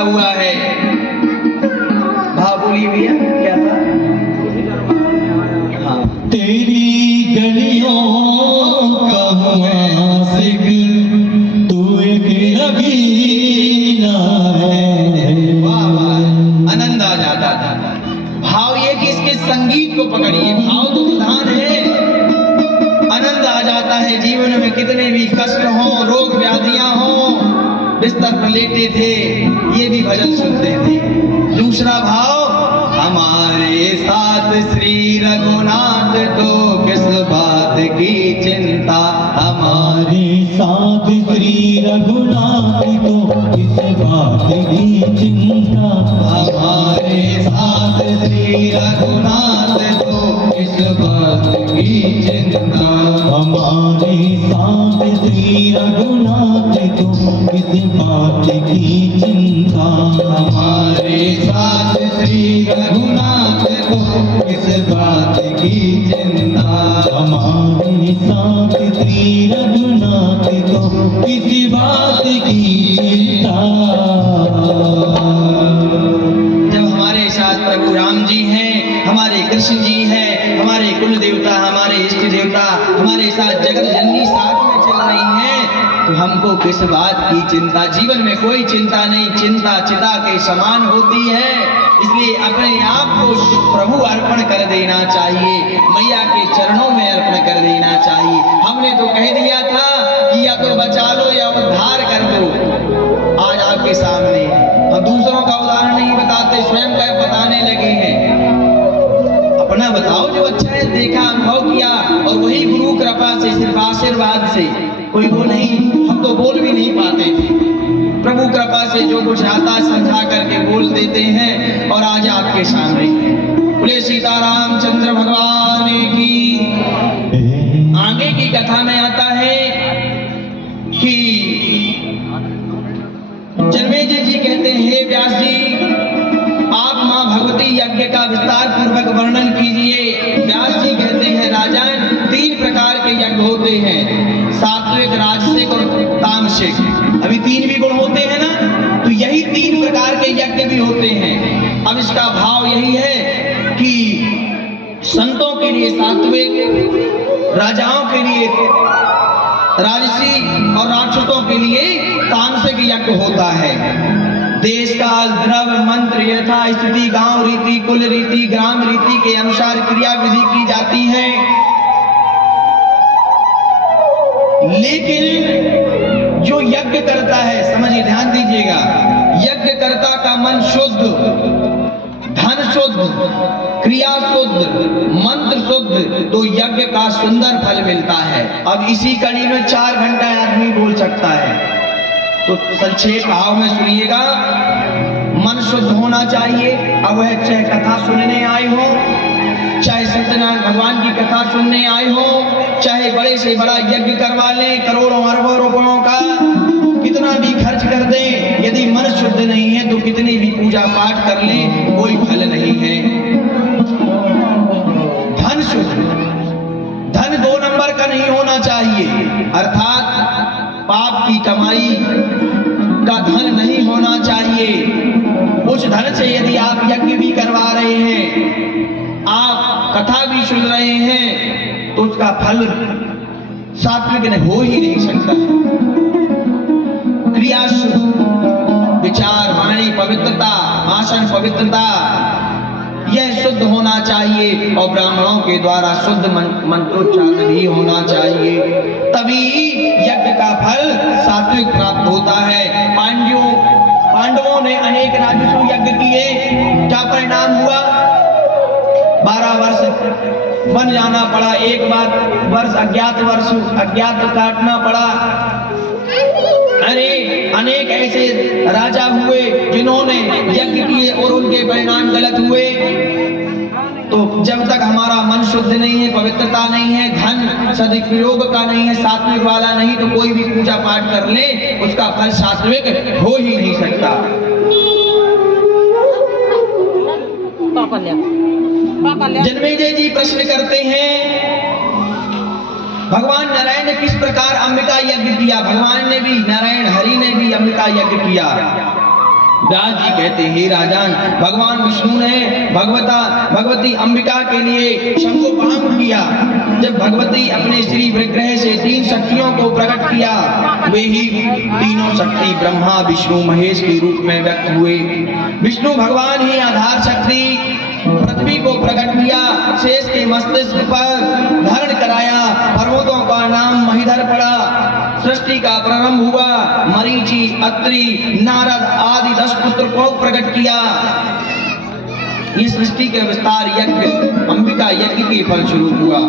हुआ है। भाव बोलिए भैया, क्या था? हाँ। तेरी गलियों का आशिक तू एक नगीना है। वाह वाह, आनंद आ जाता था। भाव ये कि इसके संगीत को पकड़िए, भाव तो प्रधान है। आनंद आ जाता है। जीवन में कितने भी कष्ट हो, रोग व्याधियां हो, बिस्तर पर लेटे थे, ये भी भजन सुनते थे। दूसरा भाव, हमारे साथ श्री रघुनाथ तो किस बात की चिंता, हमारे साथ श्री रघुनाथ तो किस बात की चिंता, हमारे साथ श्री रघुनाथ तो किस बात की चिंता, हमारे साथ श्री रघुनाथ तो किस बात की चिंता, हमारे साथ श्री रघुनाथ को किस बात की चिंता, हमारे साथ श्री रघुनाथ को किस बात की चिंता। जब हमारे साथ प्रभु राम जी हैं, हमारे कृष्ण जी हैं, हमारे कुल देवता, हमारे इष्ट देवता हमारे साथ जगत जननी साथ में चल रही हैं, तो हमको किस बात की चिंता। जीवन में कोई चिंता नहीं, चिंता चिता के समान होती है। इसलिए अपने आप को प्रभु अर्पण कर देना चाहिए, मैया के चरणों में अर्पण कर देना चाहिए। हमने तो कह दिया था कि या तो बचा लो या उद्धार कर दो। आज आपके सामने हम दूसरों का उदाहरण नहीं बताते, स्वयं का बताने लगे हैं। अपना बताओ जो अच्छा है, देखा, अनुभव किया, और वही गुरु कृपा से, सिर्फ आशीर्वाद से, कोई वो नहीं, हम तो बोल भी नहीं पाते थे। प्रभु कृपा से जो कुछ आता समझा करके बोल देते हैं, और आज आपके सामने बोले सीताराम चंद्र भगवान की। आगे की कथा में आता है कि जन्मेजय जी कहते हैं, हे व्यास जी, आप मां भगवती यज्ञ का विस्तार पूर्वक वर्णन कीजिए। व्यास जी कहते हैं, राजन, 3 प्रकार के यज्ञ होते हैं, सात्विक, राजसिक और तामसिक। अभी 3 भी गुण होते हैं ना, तो यही 3 प्रकार के यज्ञ भी होते हैं। अब इसका भाव यही है कि संतों के लिए सात्विक, राजाओं के लिए राजसी और राक्षसों के लिए तामसिक यज्ञ होता है। देश काल, द्रव्य, मंत्र, यथा स्थिति, गांव रीति, कुल रीति, ग्राम रीति के अनुसार क्रिया विधि की जाती है। लेकिन जो यज्ञ करता है, समझिए, ध्यान दीजिएगा, यज्ञ कर्ता का मन शुद्ध, धन शुद्ध, क्रिया शुद्ध, मंत्र शुद्ध, तो यज्ञ का सुंदर फल मिलता है। अब इसी कड़ी में 4 घंटा आदमी बोल सकता है, तो संक्षेप भाव में सुनिएगा। मन शुद्ध होना चाहिए। अब वह चाहे कथा सुनने आए हो, चाहे सत्यनारायण भगवान की कथा सुनने आए हो, चाहे बड़े से बड़ा यज्ञ करवा लें, करोड़ों अरबों रुपयों का कितना भी खर्च कर दें, यदि मन शुद्ध नहीं है तो कितनी भी पूजा पाठ कर लें, कोई फल नहीं है। धन शुद्ध, धन 2 नंबर का नहीं होना चाहिए, अर्थात पाप की कमाई का धन नहीं होना चाहिए। उस धन से यदि आप यज्ञ भी करवा रहे हैं, आप कथा भी सुन रहे हैं, तो उसका फल सात्विक हो ही नहीं सकता। क्रिया शुद्ध, विचार, वाणी पवित्रता, आसन पवित्रता, यह शुद्ध होना चाहिए। और ब्राह्मणों के द्वारा शुद्ध मंत्रोच्चारण भी होना चाहिए, तभी यज्ञ का फल सात्विक प्राप्त होता है। पांडवों ने अनेक राजस्व यज्ञ किए, क्या परिणाम हुआ? 12 वर्ष बन जाना पड़ा, एक वर्ष अज्ञात काटना पड़ा। अरे अनेक ऐसे राजा हुए जिन्होंने यज्ञ किए और उनके परिणाम गलत हुए। तो जब तक हमारा मन शुद्ध नहीं है, पवित्रता नहीं है, धन सदुपयोग का नहीं है, सात्विक वाला नहीं, तो कोई भी पूजा पाठ कर ले, उसका फल सात्विक हो ही नहीं सकता। जन्मेजय जी प्रश्न करते हैं, भगवान नारायण ने किस प्रकार अंबिका यज्ञ किया? भगवान ने भी, नारायण हरि ने भी अंबिका यज्ञ किया। व्यास जी कहते हैं, हे राजन, भगवान विष्णु ने भगवती अंबिका के लिए शंखोपांग किया। जब भगवती अपने श्री विग्रह से 3 शक्तियों को प्रकट किया, वे ही तीनों शक्ति ब्रह्मा विष्णु महेश के रूप में व्यक्त हुए। विष्णु भगवान ही आधार शक्ति पृथ्वी को प्रकट किया, शेष के मस्तिष्क पर धारण कराया, पर्वतों का नाम महीधर पड़ा, सृष्टि का प्रारंभ हुआ, मरीचि, अत्रि, नारद आदि 10 पुत्र को प्रकट किया। ये सृष्टि के विस्तार यज्ञ अंबिका यज्ञ के फलस्वरूप हुआ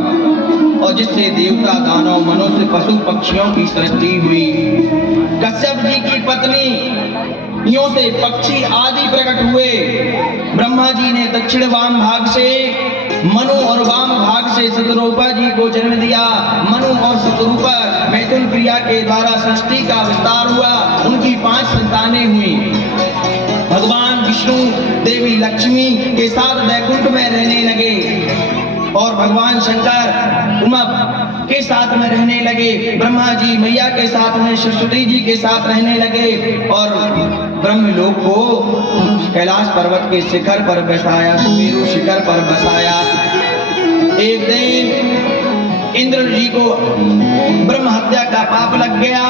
और जिससे देवता दानव मनुष्य पशु पक्षियों की सृष्टि हुई। कश्यप जी की पत्नी यों से पक्षी आदि प्रकट हुए। ब्रह्मा जी ने दक्षिण वाम भाग से मनु और वाम भाग से शतरूपा जी को जन्म दिया। मनु और शतरूपा मैथुन क्रिया के द्वारा सृष्टि का विस्तार हुआ। उनकी 5 संतानें हुई। भगवान विष्णु देवी लक्ष्मी के साथ वैकुंठ में रहने लगे और भगवान शंकर उमा के साथ में रहने लगे। ब्रह्मा जी मैया के साथ में सरस्वती जी के साथ रहने लगे और ब्रह्मलोक को कैलाश पर्वत के शिखर पर बसाया, सुमेरु शिखर पर बसाया। एक दिन इंद्र जी को ब्रह्म हत्या का पाप लग गया।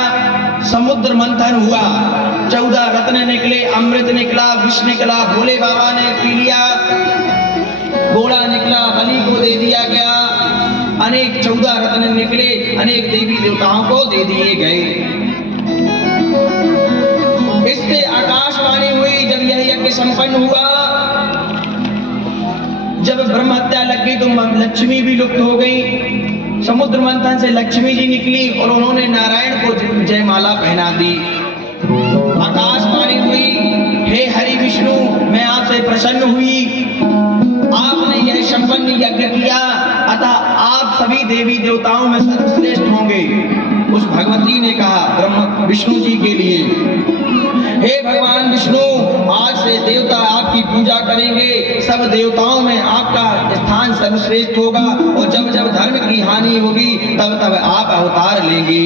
समुद्र मंथन हुआ, 14 रत्न निकले, अमृत निकला, विष निकला, भोले बाबा ने पी लिया। घोड़ा निकला, बलि को दे दिया गया। अनेक 14 रत्न निकले, अनेक देवी देवताओं को दे दिए गए। इससे आकाशवाणी हुई जब यह यज्ञ संपन्न हुआ। जब ब्रह्म हत्या लग गई तो लक्ष्मी भी लुप्त हो गई। समुद्र मंथन से लक्ष्मी जी निकली और उन्होंने नारायण को जयमाला पहना दी। आकाशवाणी हुई, हे हरि विष्णु, मैं आपसे प्रसन्न हुई, आपने यह संपन्न यज्ञ किया, अतः आप सभी देवी देवताओं में सर्वश्रेष्ठ होंगे। उस भगवती ने कहा ब्रह्म विष्णु जी के लिए, हे भगवान विष्णु, आज से देवता आपकी पूजा करेंगे, सब देवताओं में आपका स्थान सर्वश्रेष्ठ होगा और जब जब धर्म की हानि होगी तब तब आप अवतार लेंगे।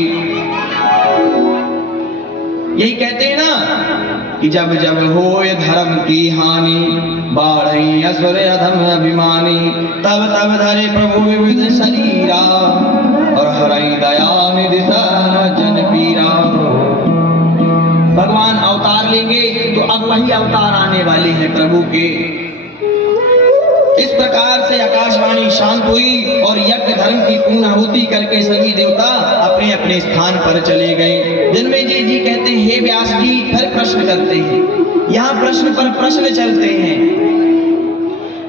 यही कहते हैं ना कि जब जब होए धर्म की हानि, बाढ़ई असुर अधम अभिमानी, तब तब धरे प्रभु विविध शरीरा और हरई दया निधि जन पीरा। भगवान अवतार लेंगे तो अब वही अवतार आने वाले हैं प्रभु के। इस प्रकार से आकाशवाणी शांत हुई और यज्ञ धर्म की पूर्णाहुति करके सभी देवता अपने अपने स्थान पर चले गए। जन्मेजय जी कहते हैं, हे व्यास जी, फिर प्रश्न करते हैं। यहाँ प्रश्न पर प्रश्न चलते हैं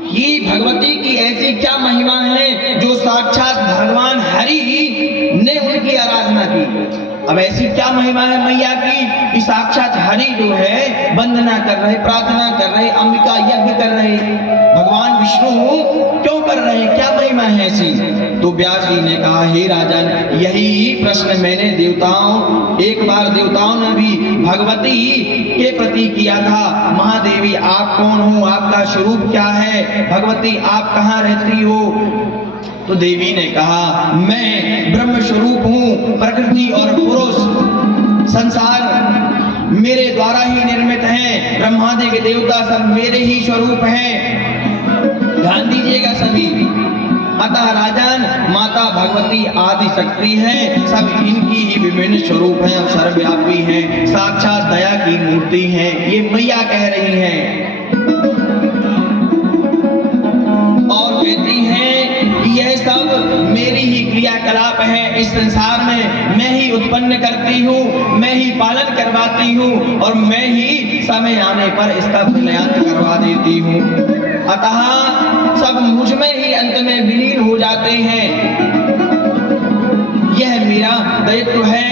कि भगवती की ऐसी क्या महिमा है जो साक्षात भगवान हरि ने उनकी आराधना की। अब ऐसी क्या महिमा है मैया की कि साक्षात हरि जो है वंदना कर रहे, प्रार्थना कर रहे, अंबिका यज्ञ कर रहे, भगवान विष्णु क्यों कर रहे हैं, क्या महिमा है ऐसी। तो व्यास जी ने कहा, हे राजन, यही प्रश्न मैंने एक बार देवताओं ने भी भगवती के प्रति किया था। महादेवी आप कौन हो, आपका स्वरूप क्या है, भगवती आप कहाँ रहती हो। तो देवी ने कहा, मैं ब्रह्म स्वरूप हूँ, प्रकृति और पुरुष संसार मेरे द्वारा ही निर्मित है, ब्रह्मादि के देवता सब मेरे ही स्वरूप हैं, ध्यान दीजिएगा सभी। अतः राजन, माता भगवती आदि शक्ति है, सब इनकी ही विभिन्न स्वरूप हैं और सर्वव्यापी हैं, साक्षात दया की मूर्ति हैं, ये मैया कह रही हैं। और कहती हैं कि यह सब मेरी ही क्रियाकलाप है, इस संसार में मैं ही उत्पन्न करती हूँ, मैं ही पालन करवाती हूँ और मैं ही समय आने पर इसका प्रलयांत करवा देती हूँ। अतः सब मुझ में ही अंत में विलीन हो जाते हैं, यह मेरा दायित्व है।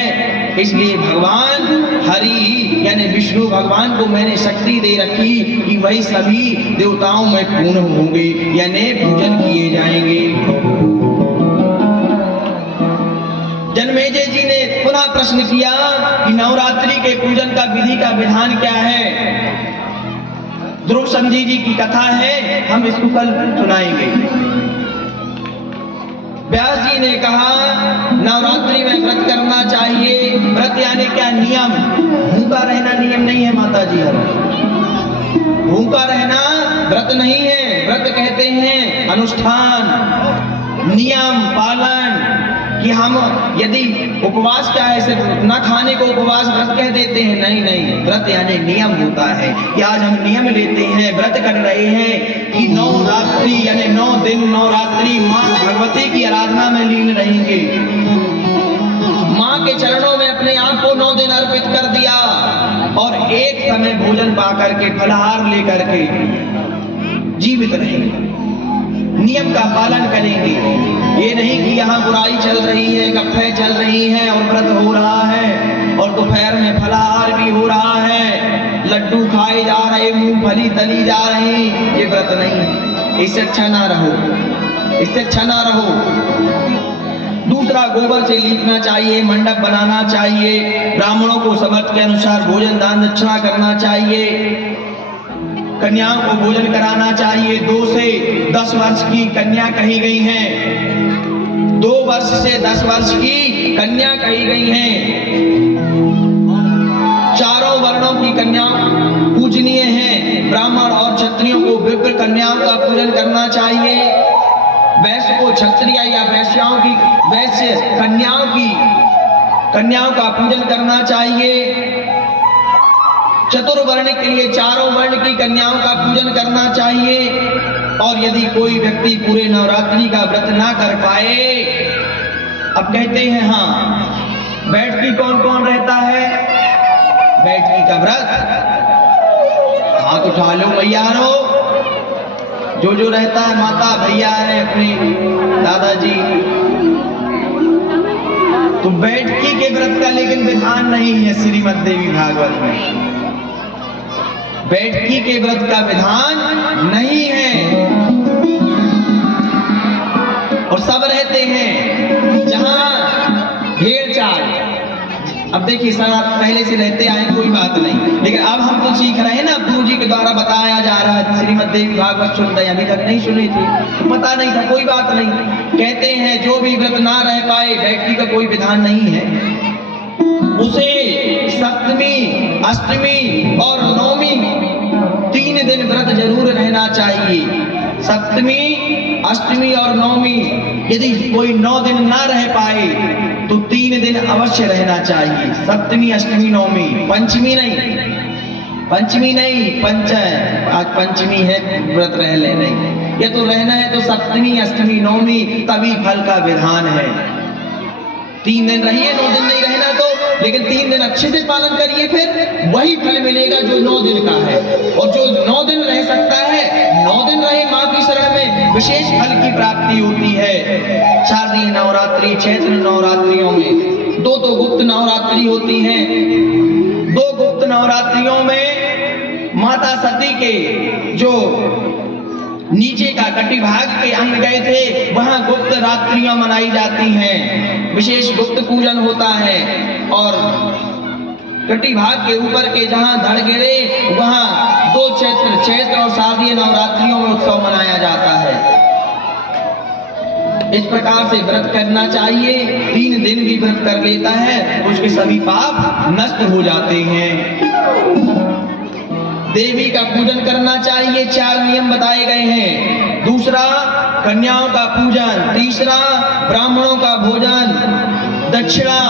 इसलिए भगवान हरि यानी विष्णु भगवान को मैंने शक्ति दे रखी कि वही सभी देवताओं में पूर्ण होंगे यानी पूजन किए जाएंगे। जन्मेजय जी ने पुनः प्रश्न किया कि नवरात्रि के पूजन का विधि का विधान क्या है। ध्रुव संधि जी की कथा है, हम इसको कल सुनाएंगे। व्यास जी ने कहा, नवरात्रि में व्रत करना चाहिए। व्रत यानी क्या, नियम, भूखा रहना नियम नहीं है माता जी। भूखा रहना व्रत नहीं है। व्रत कहते हैं अनुष्ठान, नियम पालन, कि हम यदि उपवास क्या है, सिर्फ न खाने को उपवास व्रत कह देते हैं, नहीं नहीं, व्रत यानी नियम होता है कि आज हम नियम लेते हैं, व्रत कर रहे हैं कि 9 रात्रि यानी 9 दिन 9 रात्रि माँ भगवती की आराधना में लीन रहेंगे। माँ के चरणों में अपने आप को 9 दिन अर्पित कर दिया और एक समय भोजन पा करके फलाहार लेकर के जीवित रहेंगे, नियम का पालन करेंगे। ये नहीं कि यहाँ बुराई चल रही है, गप्पे चल रही हैं और व्रत हो रहा है और दोपहर में फलाहार भी हो रहा है, लड्डू खाए जा रहे, मूंगफली तली जा रही, ये व्रत नहीं है। इससे अच्छा ना रहो, इससे अच्छा ना रहो। दूसरा, गोबर से लीपना चाहिए, मंडप बनाना चाहिए, ब्राह्मणों को समर्थ के अनुसार भोजन दान दक्षिणा करना चाहिए, कन्याओं को भोजन कराना चाहिए। 2 से 10 वर्ष की कन्या कही गई हैं, 2 वर्ष से 10 वर्ष की कन्या कही गई हैं। चारों वर्णों की कन्या पूजनीय हैं। ब्राह्मण और क्षत्रियों को विप्र कन्याओं का पूजन करना चाहिए। वैश्य को क्षत्रिय या वैश्य कन्याओं का पूजन करना चाहिए। चतुर्वर्ण के लिए चारों वर्ण की कन्याओं का पूजन करना चाहिए। और यदि कोई व्यक्ति पूरे नवरात्रि का व्रत ना कर पाए, अब कहते हैं हाँ बैठकी कौन कौन रहता है, बैठकी का व्रत, हाथ उठा लो भैयारो, जो रहता है, माता भैया है, अपने दादाजी, तो बैठकी के व्रत का लेकिन विधान नहीं है श्रीमद् देवी भागवत में। बैठकी के व्रत का विधान नहीं है। और सब रहते हैं जहां भेड़ चाल, अब देखिए सर आप पहले से रहते आए, कोई बात नहीं, लेकिन अब हम तो सीख रहे हैं ना, गुरु जी के द्वारा बताया जा रहा है। श्रीमद् देवी भागवत सुन रहे, अभी तक नहीं सुनी थी, पता नहीं था, कोई बात नहीं। कहते हैं जो भी व्रत ना रह पाए, बैठकी का कोई विधान नहीं है, उसे सप्तमी, अष्टमी और नवमी 3 दिन व्रत जरूर रहना चाहिए। सप्तमी, अष्टमी और नवमी, यदि कोई 9 दिन ना रह पाए तो 3 दिन अवश्य रहना चाहिए। सप्तमी, अष्टमी, नवमी, पंचमी नहीं, आज पंचमी है व्रत रह ले, नहीं, ये तो रहना है तो सप्तमी, अष्टमी, नवमी, तभी फल का विधान है। 3 दिन रहिए, 9 दिन नहीं रहना तो, लेकिन 3 दिन अच्छे से पालन करिए, फिर वही फल मिलेगा जो 9 दिन का है। और जो 9 दिन रह सकता है, 9 दिन रहे माँ की शरण में, विशेष फल की प्राप्ति होती है। शारदीय नवरात्रि, चैत्र नवरात्रियों में 2 तो गुप्त नवरात्रि होती हैं। 2 गुप्त नवरात्रियों में माता सती के जो नीचे का कटिभाग के अंग गए थे, वहां गुप्त रात्रियां मनाई जाती हैं, विशेष गुप्त पूजन होता है। और कटिभाग के ऊपर के जहां धड़ गिरे, वहां 2 चैत्र और शारदीय नवरात्रियों में उत्सव मनाया जाता है। इस प्रकार से व्रत करना चाहिए। 3 दिन भी व्रत कर लेता है तो उसके सभी पाप नष्ट हो जाते हैं। देवी का पूजन करना चाहिए, 4 नियम बताए गए हैं। दूसरा, कन्याओं का पूजन। तीसरा, ब्राह्मणों का भोजन, दक्षिणा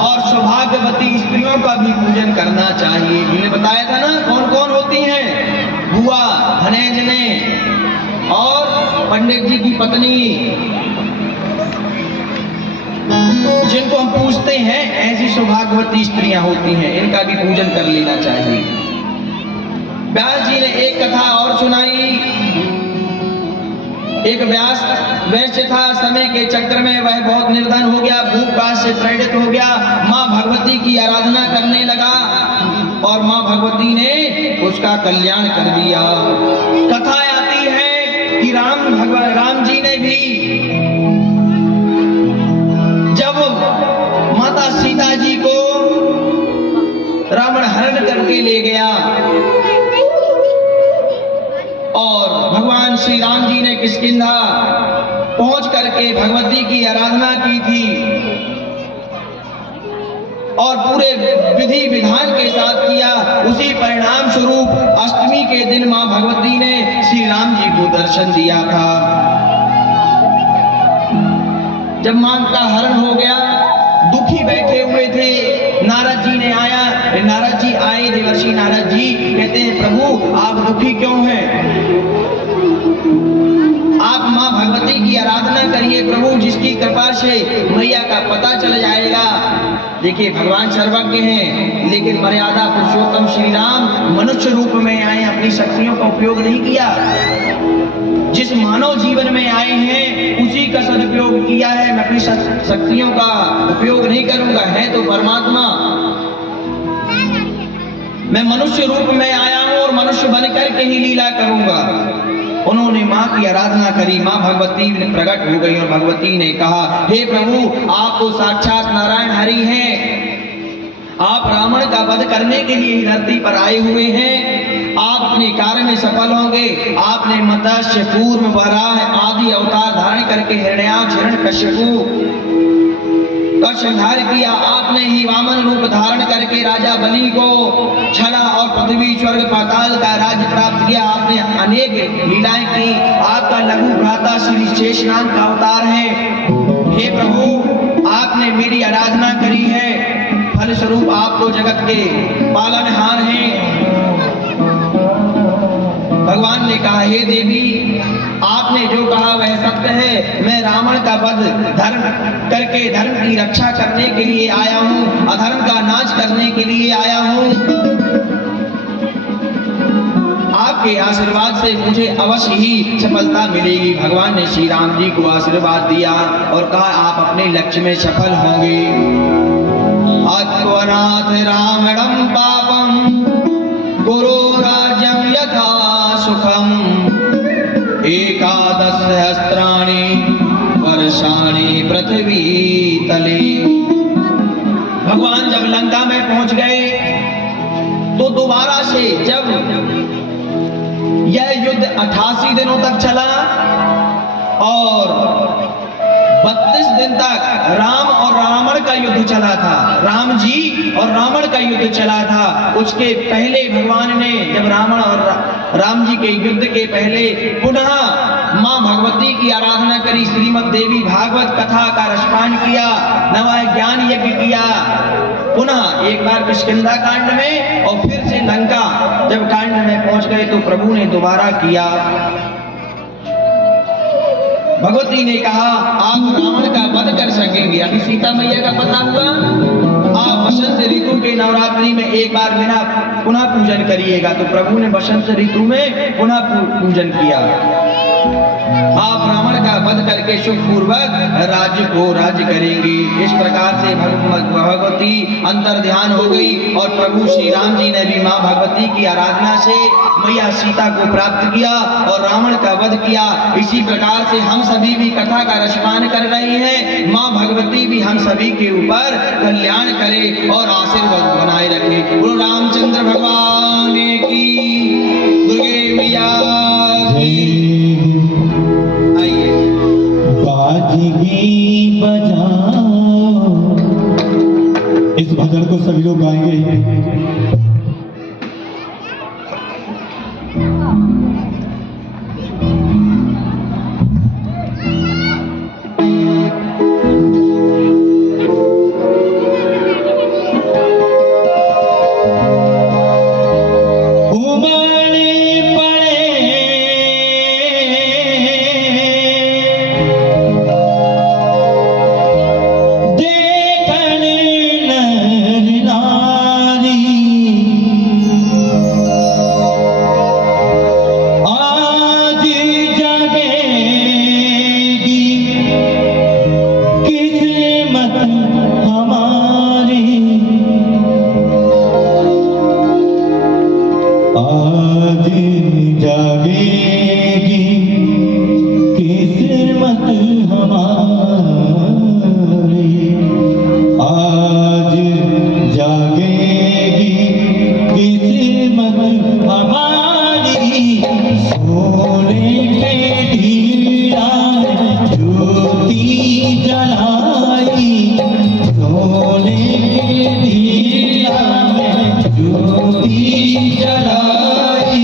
और सौभाग्यवती स्त्रियों का भी पूजन करना चाहिए। मैंने बताया था ना कौन कौन होती हैं, बुआ, भनेजने और पंडित जी की पत्नी, जिनको हम पूजते हैं, ऐसी सौभाग्यवती स्त्रियां होती हैं, इनका भी पूजन कर लेना चाहिए। व्यास जी ने एक कथा और सुनाई। एक वैश्य था, समय के चक्र में वह बहुत निर्धन हो गया, भूख प्यास से पीड़ित हो गया, माँ भगवती की आराधना करने लगा और माँ भगवती ने उसका कल्याण कर दिया। कथा आती है कि राम जी ने भी जब माता सीता जी को रावण हरण करके ले गया और भगवान श्री राम जी ने किष्किंधा पहुंच करके भगवती की आराधना की थी और पूरे विधि विधान के साथ किया। उसी परिणाम स्वरूप अष्टमी के दिन माँ माँ भगवती ने श्री राम जी को दर्शन दिया था। जब मां का हरण हो गया, दुखी बैठे हुए थे, नारद जी ने आया, नारद जी आए, देवर्षि नारद जी कहते हैं प्रभु आप दुखी क्यों हैं? आप मां भगवती की आराधना करिए प्रभु, जिसकी कृपा से मैया का पता चल जाएगा। देखिए भगवान सर्वज्ञ हैं, लेकिन मर्यादा पुरुषोत्तम श्री राम मनुष्य रूप में आए, अपनी शक्तियों का उपयोग नहीं किया। जिस मानव जीवन में आए हैं उसी का सदुपयोग किया है। मैं अपनी शक्तियों का उपयोग नहीं करूंगा, है तो परमात्मा। मैं मनुष्य रूप में आया हूं और मनुष्य बनकर के ही लीला करूंगा। उन्होंने मां की आराधना करी, मां भगवती प्रकट हो गई और भगवती ने कहा हे प्रभु आप तो साक्षात नारायण हरि हैं, आप रावण का वध करने के लिए धरती पर आए हुए हैं, आप अपने कार्य में सफल होंगे। आपने मत्स्य कूर्म वराह आदि अवतार धारण करके हिरण्याक्ष हिरण्यकश्यपु का संहार किया। आपने ही वामन रूप धारण करके राजा बलि को छला और पृथ्वी स्वर्ग पाताल का राज्य प्राप्त किया। आपने अनेक लीलाएं की। आपका लघु भ्राता श्री शेषनाग का अवतार है। हे प्रभु आपने मेरी आराधना करी है, फलस्वरूप आप तो जगत के पालनहार हैं। भगवान ने कहा हे देवी आपने जो कहा वह सत्य है। मैं रावण का वध धर्म करके धर्म की रक्षा करने के लिए आया हूँ, अधर्म का नाश करने के लिए आया हूँ। आपके आशीर्वाद से मुझे अवश्य ही सफलता मिलेगी। भगवान ने श्री राम जी को आशीर्वाद दिया और कहा आप अपने लक्ष्य में सफल होंगे। अत्वनाथ रावणं पापं गुरु राज्यं यथा सुखम एकादश सहस्राणि वर्षाणि पृथ्वी तले। भगवान जब लंका में पहुंच गए तो दोबारा से जब यह युद्ध 88 दिनों तक चला और 32 दिन तक राम और रावण का युद्ध चला था। राम जी और रावण का युद्ध चला था। उसके पहले भगवान ने जब रावण और राम जी के युद्ध के पहले पुनः मां भगवती की आराधना करी, श्रीमद् देवी भागवत कथा का रसपान किया, नवा ज्ञान यज्ञ किया। पुनः एक बार किष्किंधा कांड में और फिर से लंका जब कांड में पहुंच गए तो प्रभु ने दोबारा किया। भगवती ने कहा आप रावण का वध कर सकेंगे। अभी सीता मैया का पता हुआ, आप वसंत ऋतु के नवरात्रि में एक बार बिना पुनः पूजन करिएगा। तो प्रभु ने वसंत ऋतु में पुनः पूजन किया। आप रावण का वध करके सुखपूर्वक राज्य को राज्य करेंगे। इस प्रकार से भगवती अंतर ध्यान हो गई और प्रभु श्री राम जी ने भी मां भगवती की आराधना से मैया सीता को प्राप्त किया और रावण का वध किया। इसी प्रकार से हम सभी भी कथा का रसपान कर रहे हैं। मां भगवती भी हम सभी के ऊपर कल्याण करे और आशीर्वाद बनाए रखे। गुरु रामचंद्र भगवान की, दुर्गे मैया की। बाजगी बजाओ, इस भजन को सभी लोग गाएंगे। ज्योति जलाई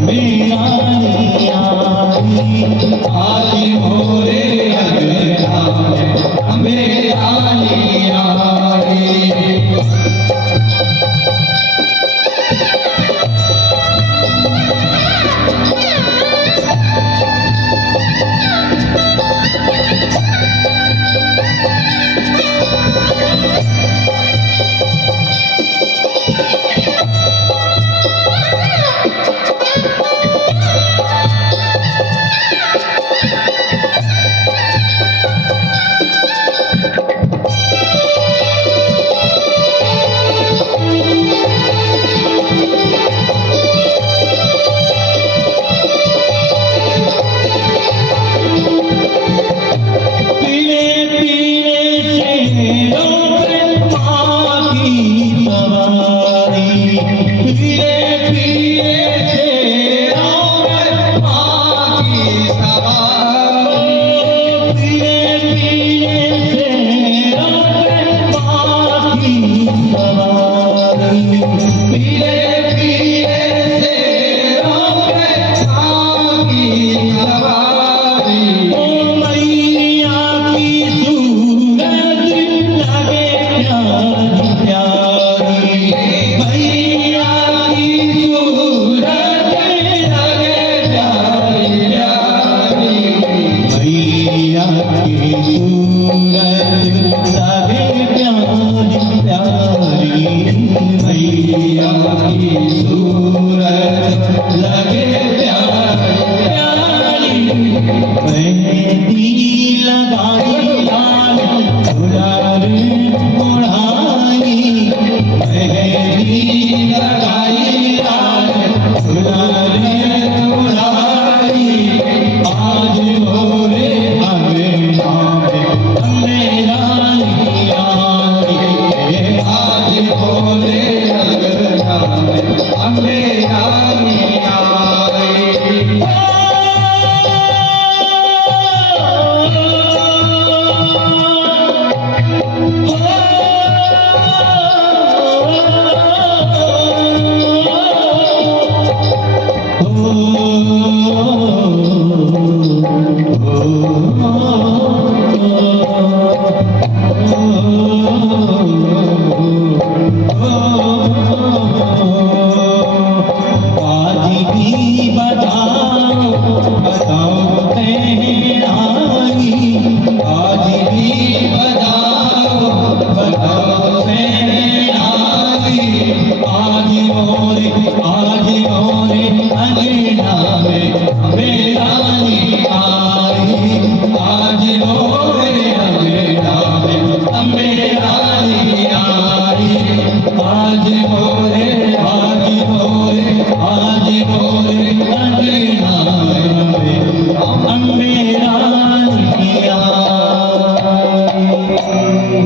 मेरा निया आज मोरे अंगना में मेरा निया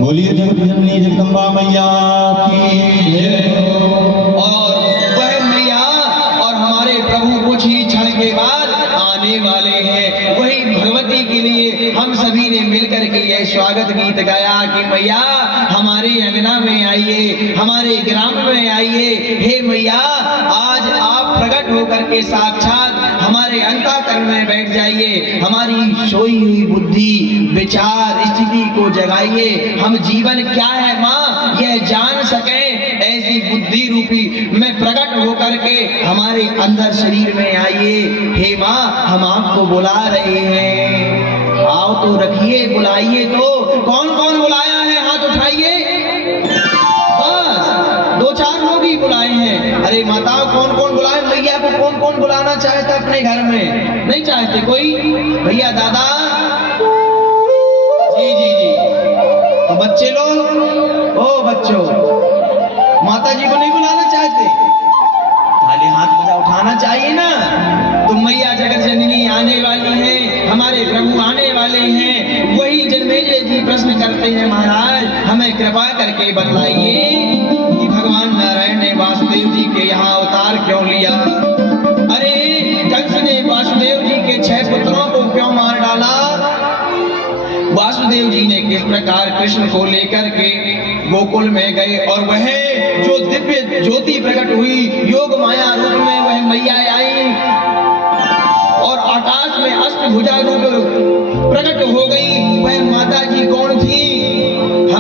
बोलिए जगदम्बा जगदम्बा मैया की जय हो। और वह मैया और हमारे प्रभु कुछ ही क्षण के बाद आने वाले हैं। वही भगवती के लिए हम सभी ने मिलकर के यह स्वागत गीत गाया कि मैया हमारे अंगना में आइए, हमारे ग्राम में आइए। हे मैया, आज आप प्रकट होकर के साक्षात हमारे अंतःकरण में बैठ जाइए, हमारी सोई हुई बुद्धि विचार स्थिति को जगाइए। हम जीवन क्या है माँ यह जान सके, ऐसी बुद्धि रूपी में प्रकट होकर के हमारे अंदर शरीर में आइए। हे माँ, हम आपको बुला रहे हैं, आओ तो रखिए, बुलाइए तो। कौन कौन बुलाया है हाथ उठाइए। बस 2-4 लोग ही बुलाए हैं। अरे माताओं, कौन कौन बुलाए? मैया को कौन कौन बुलाना चाहता अपने घर में? नहीं चाहते कोई? भैया, दादा, जी जी जी। तो बच्चे लोग, ओ बच्चों, माता जी को नहीं बुलाना चाहते? खाली हाथ बजा उठाना चाहिए ना। तो मैया जगत जननी आने वाली है, हमारे प्रभु आने वाले हैं। वही जन्मेजय जी प्रश्न करते हैं, महाराज हमें कृपा करके बतलाइए कि भगवान नारायण ने वासुदेव जी के यहाँ अवतार क्यों लिया? अरे कंस ने वासुदेव जी के 6 पुत्रों को क्यों मार डाला? वासुदेव जी ने किस प्रकार कृष्ण को लेकर के गोकुल में गए और वह जो दिव्य ज्योति प्रकट हुई योग माया रूप में वह मैया आई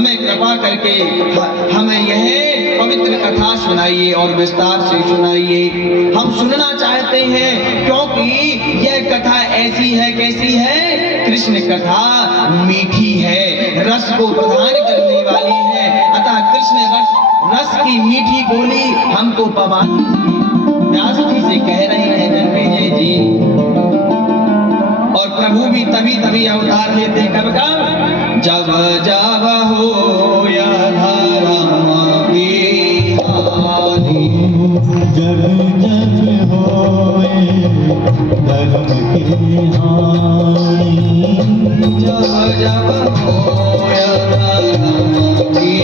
हमें कृपा करके हमें यह पवित्र कथा सुनाइए और विस्तार से सुनाइए। हम सुनना चाहते हैं, क्योंकि यह कथा ऐसी है, कैसी है? कृष्ण कथा मीठी है, रस को प्रदान करने वाली है। अतः कृष्ण रस की मीठी बोली हमको पवान व्यास जी से कह रहे हैं जन्मेजय जी। और प्रभु भी तभी तभी अवतार लेते, कब कब? जब जब हो या धर्म की हानि, जब जब होए धर्म की हानि, जब जब हो या धर्म की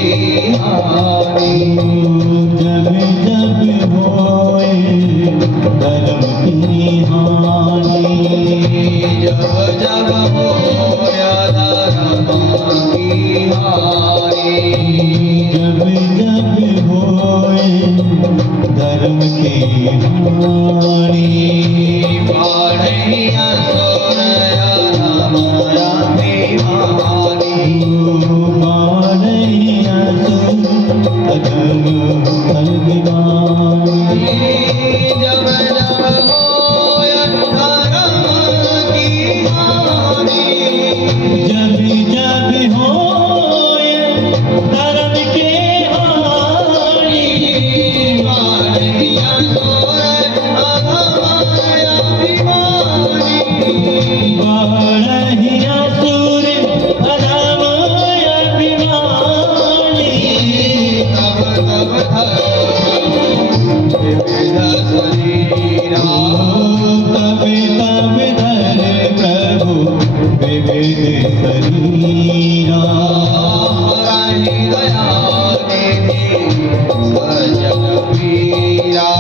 हानि, जब जब होए धर्म की हानि, जब जब हो या धर्म की हानि, जब जब होए धर्म की हानि, बाढ़ई असुर रामाया अभिमानी, मारई असुर अधम अभिमानी, जब जब हो या धर्म की हानि, जब जब होए धर्म की हानि, बाढ़ई असुर अधमाया अभिमानी, बारही असुर अधम अभिमानी, तब तब धर्म विविध शरीरा, तब तब धर प्रभु विविध शरीरा, हरहि दया निधि सजन वीरा,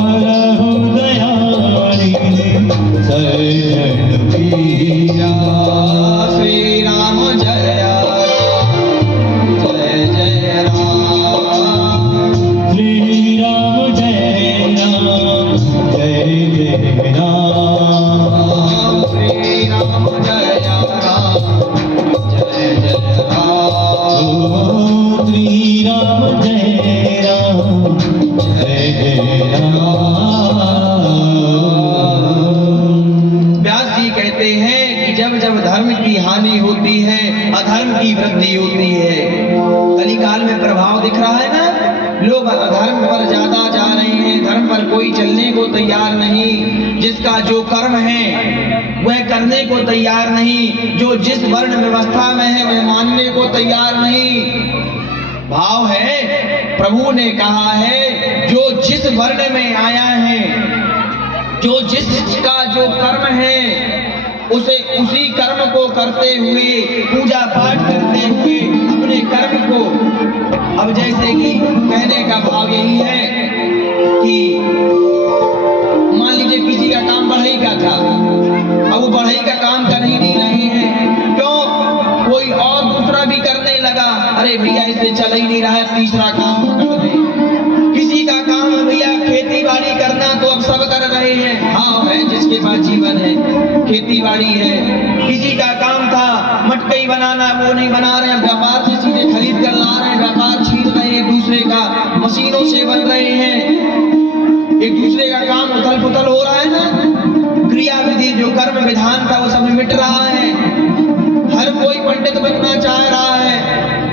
हरहु दयानिधि सज्जन वीरा, श्री राम जय जय जय राम, श्री राम जय राम जय जय राम, श्री राम जय राम जय जय राम, ओ श्री राम जय राम जय जय राम। व्यास जी कहते हैं कि जब जब धर्म की हानि होती है, अधर्म की वृद्धि होती है, कलिकाल में प्रभाव दिख रहा है ना, लोग अधर्म पर ज्यादा जा रहे हैं, धर्म पर कोई चलने को तैयार नहीं, जिसका जो कर्म है वह करने को तैयार नहीं, जो जिस वर्ण व्यवस्था में है वह मानने को तैयार नहीं। भाव है, प्रभु ने कहा है जो जिस वर्ण में आया है, जो जिसका जो कर्म है, उसे उसी कर्म को करते हुए, पूजा पाठ करते हुए अपने कर्म को, अब जैसे कि कहने का भाव यही है कि मान लीजिए किसी का काम बढ़ई का था, अब वो बढ़ई का काम कर ही नहीं रहे हैं, क्यों? कोई और दूसरा भी करने लगा, अरे भैया इसे चल ही नहीं रहा है, तीसरा काम कर दे। किसी का काम है भैया खेती बाड़ी करना, तो अब सब कर रहे हैं, हाँ है जिसके पास जीवन है, खेती बाड़ी है। किसी का काम था मटकई बनाना, वो नहीं बना रहे हैं, व्यापार से सीधे खरीद कर ला रहे हैं, व्यापार छीन रहे हैं, दूसरे का मशीनों से बन रहे हैं, एक दूसरे का काम उथल पुथल हो रहा है ना, क्रिया विधि जो कर्म विधान था वो सब मिट रहा है। हर कोई पंडित बनना चाह रहा है,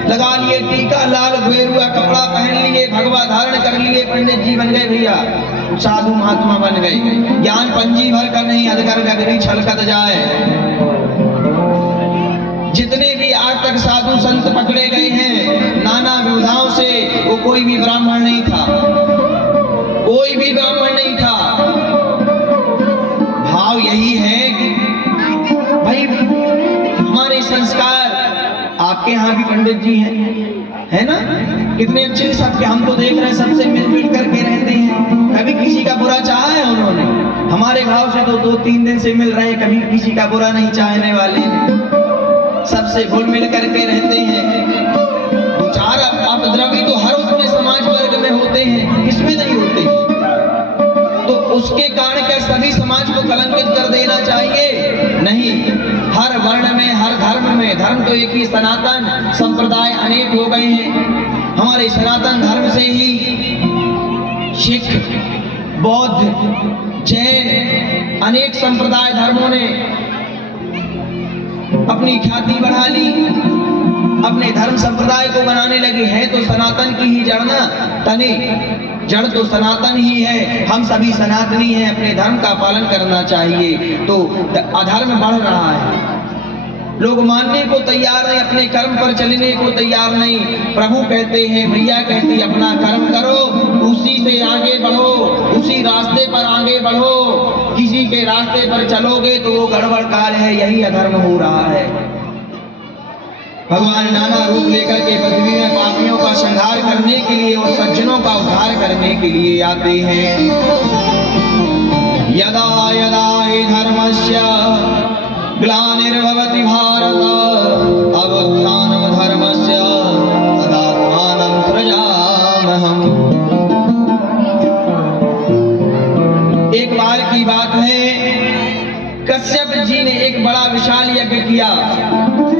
लगा लिए टीका, लाल गेरुआ कपड़ा पहन लिए, भगवा धारण कर लिए, पंडित जी बन गए भैया, साधु महात्मा बन गए, ज्ञान पंजी भर कर नहीं अधकर गगरी छलकत जाए। जितने भी आज तक साधु संत पकड़े गए हैं नाना विधाओं से, वो कोई भी ब्राह्मण नहीं था, कोई भी ब्राह्मण नहीं था। भाव यही है कि भाई हमारे संस्कार, आपके यहाँ भी पंडित जी हैं, है ना, कितने अच्छे सबके, हम तो देख रहे हैं सबसे मिलजुल करके रहते हैं, कभी किसी का बुरा चाहा है उन्होंने? हमारे भाव से तो 2-3 दिन से मिल रहे हैं, कभी किसी का बुरा नहीं चाहने वाले हैं, सबसे घुल मिल करके रहते हैं। दो चार अपद्रवी तो हर उसमें समाज वर्ग में होते हैं, किसमें नहीं होते? तो उसके कारण क्या सभी समाज को कलंकित कर देना चाहिए? नहीं, हर वर्ण में, हर धर्म में धर्म तो एक ही, सनातन, संप्रदाय अनेक हो गए हैं। हमारे सनातन धर्म से ही सिख, बौद्ध, जैन अनेक संप्रदाय धर्मों ने अपनी ख्याति बढ़ा ली, अपने धर्म संप्रदाय को बनाने लगे हैं। तो सनातन की ही जड़ ना, तने जड़ तो सनातन ही है। हम सभी सनातनी हैं, अपने धर्म का पालन करना चाहिए। तो अधर्म बढ़ रहा है, लोग मानने को तैयार नहीं, अपने कर्म पर चलने को तैयार नहीं। प्रभु कहते हैं, मैया कहती है, अपना कर्म करो, उसी से आगे बढ़ो, उसी रास्ते पर आगे बढ़ो। किसी के रास्ते पर चलोगे तो वो गड़बड़ कार्य है, यही अधर्म हो रहा है। भगवान नाना रूप लेकर के पृथ्वी में पापियों का संहार करने के लिए और सज्जनों का उद्धार करने के लिए आते हैं। यदा यदा हि धर्मस्य ग्लानिर्भवति भारत, अभ्युत्थानं धर्मस्य तदात्मानं सृजाम्यहम्। एक बार की बात है, कश्यप जी ने एक बड़ा विशाल यज्ञ किया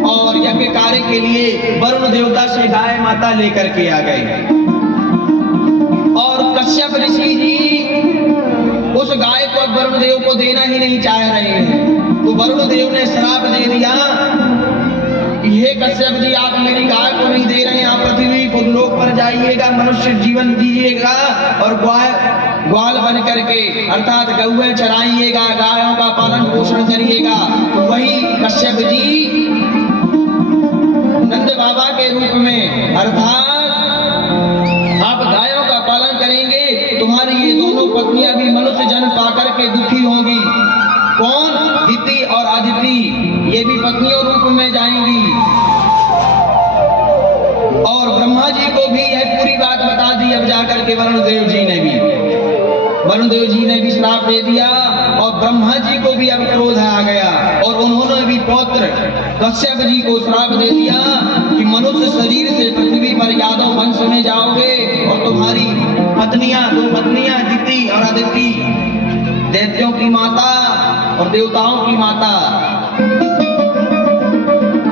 और यज्ञ कार्य के लिए वरुण देवता से गाय माता लेकर के आ गए। और कश्यप ऋषि जी उस गाय को वरुण देव को देना ही नहीं चाह रहे हैं। तो वरुण देव ने श्राप दे दिया, ये कश्यप जी आप मेरी गाय को नहीं दे रहे हैं, आप पृथ्वी लोक पर जाइएगा, मनुष्य जीवन दीजिएगा और ग्वाल बन करके अर्थात गौएं चराइएगा, गायों का पालन पोषण करिएगा। तो वही कश्यप जी नंद बाबा के रूप में अर्थात आप गायों का पालन करेंगे, तुम्हारी ये दोनों पत्नियां भी मनुष्य जन्म पाकर के दुखी होंगी। कौन? दिति और अदिति, ये भी पत्नियों रूप में जाएंगी। और ब्रह्मा जी को भी यह पूरी बात बता दी। अब जाकर के वरुण देव जी ने भी श्राप दे दिया और ब्रह्मा जी को भी अब क्रोध आ गया और उन्होंने भी पौत्र कश्यप जी को श्राप दे दिया कि मनुष्य शरीर से पृथ्वी पर यादव वंश में जाओगे और तुम्हारी पत्नियां, दो पत्नियां दिति और अदिति, दैत्यों की माता और देवताओं की माता,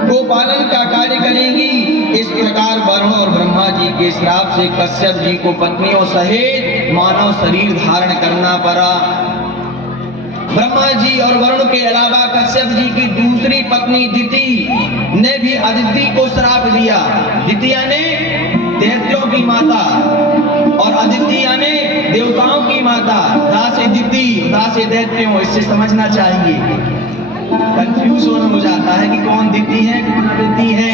गोपालन का कार्य करेंगी। इस प्रकार वरुण और ब्रह्मा जी के श्राप से कश्यप जी को पत्नियों सहित मानव शरीर धारण करना पड़ा। ब्रह्मा जी और वरुण के अलावा कश्यप जी की दूसरी पत्नी दिति ने भी अदिति को श्राप दिया। दितिया ने दैत्यों की माता और अदितिया ने देवताओं की माता। दा से दिति, दा से दैत्यों, इससे समझना चाहिए। कंफ्यूजन हो जाता है कि कौन दिति है कौन अदिति है।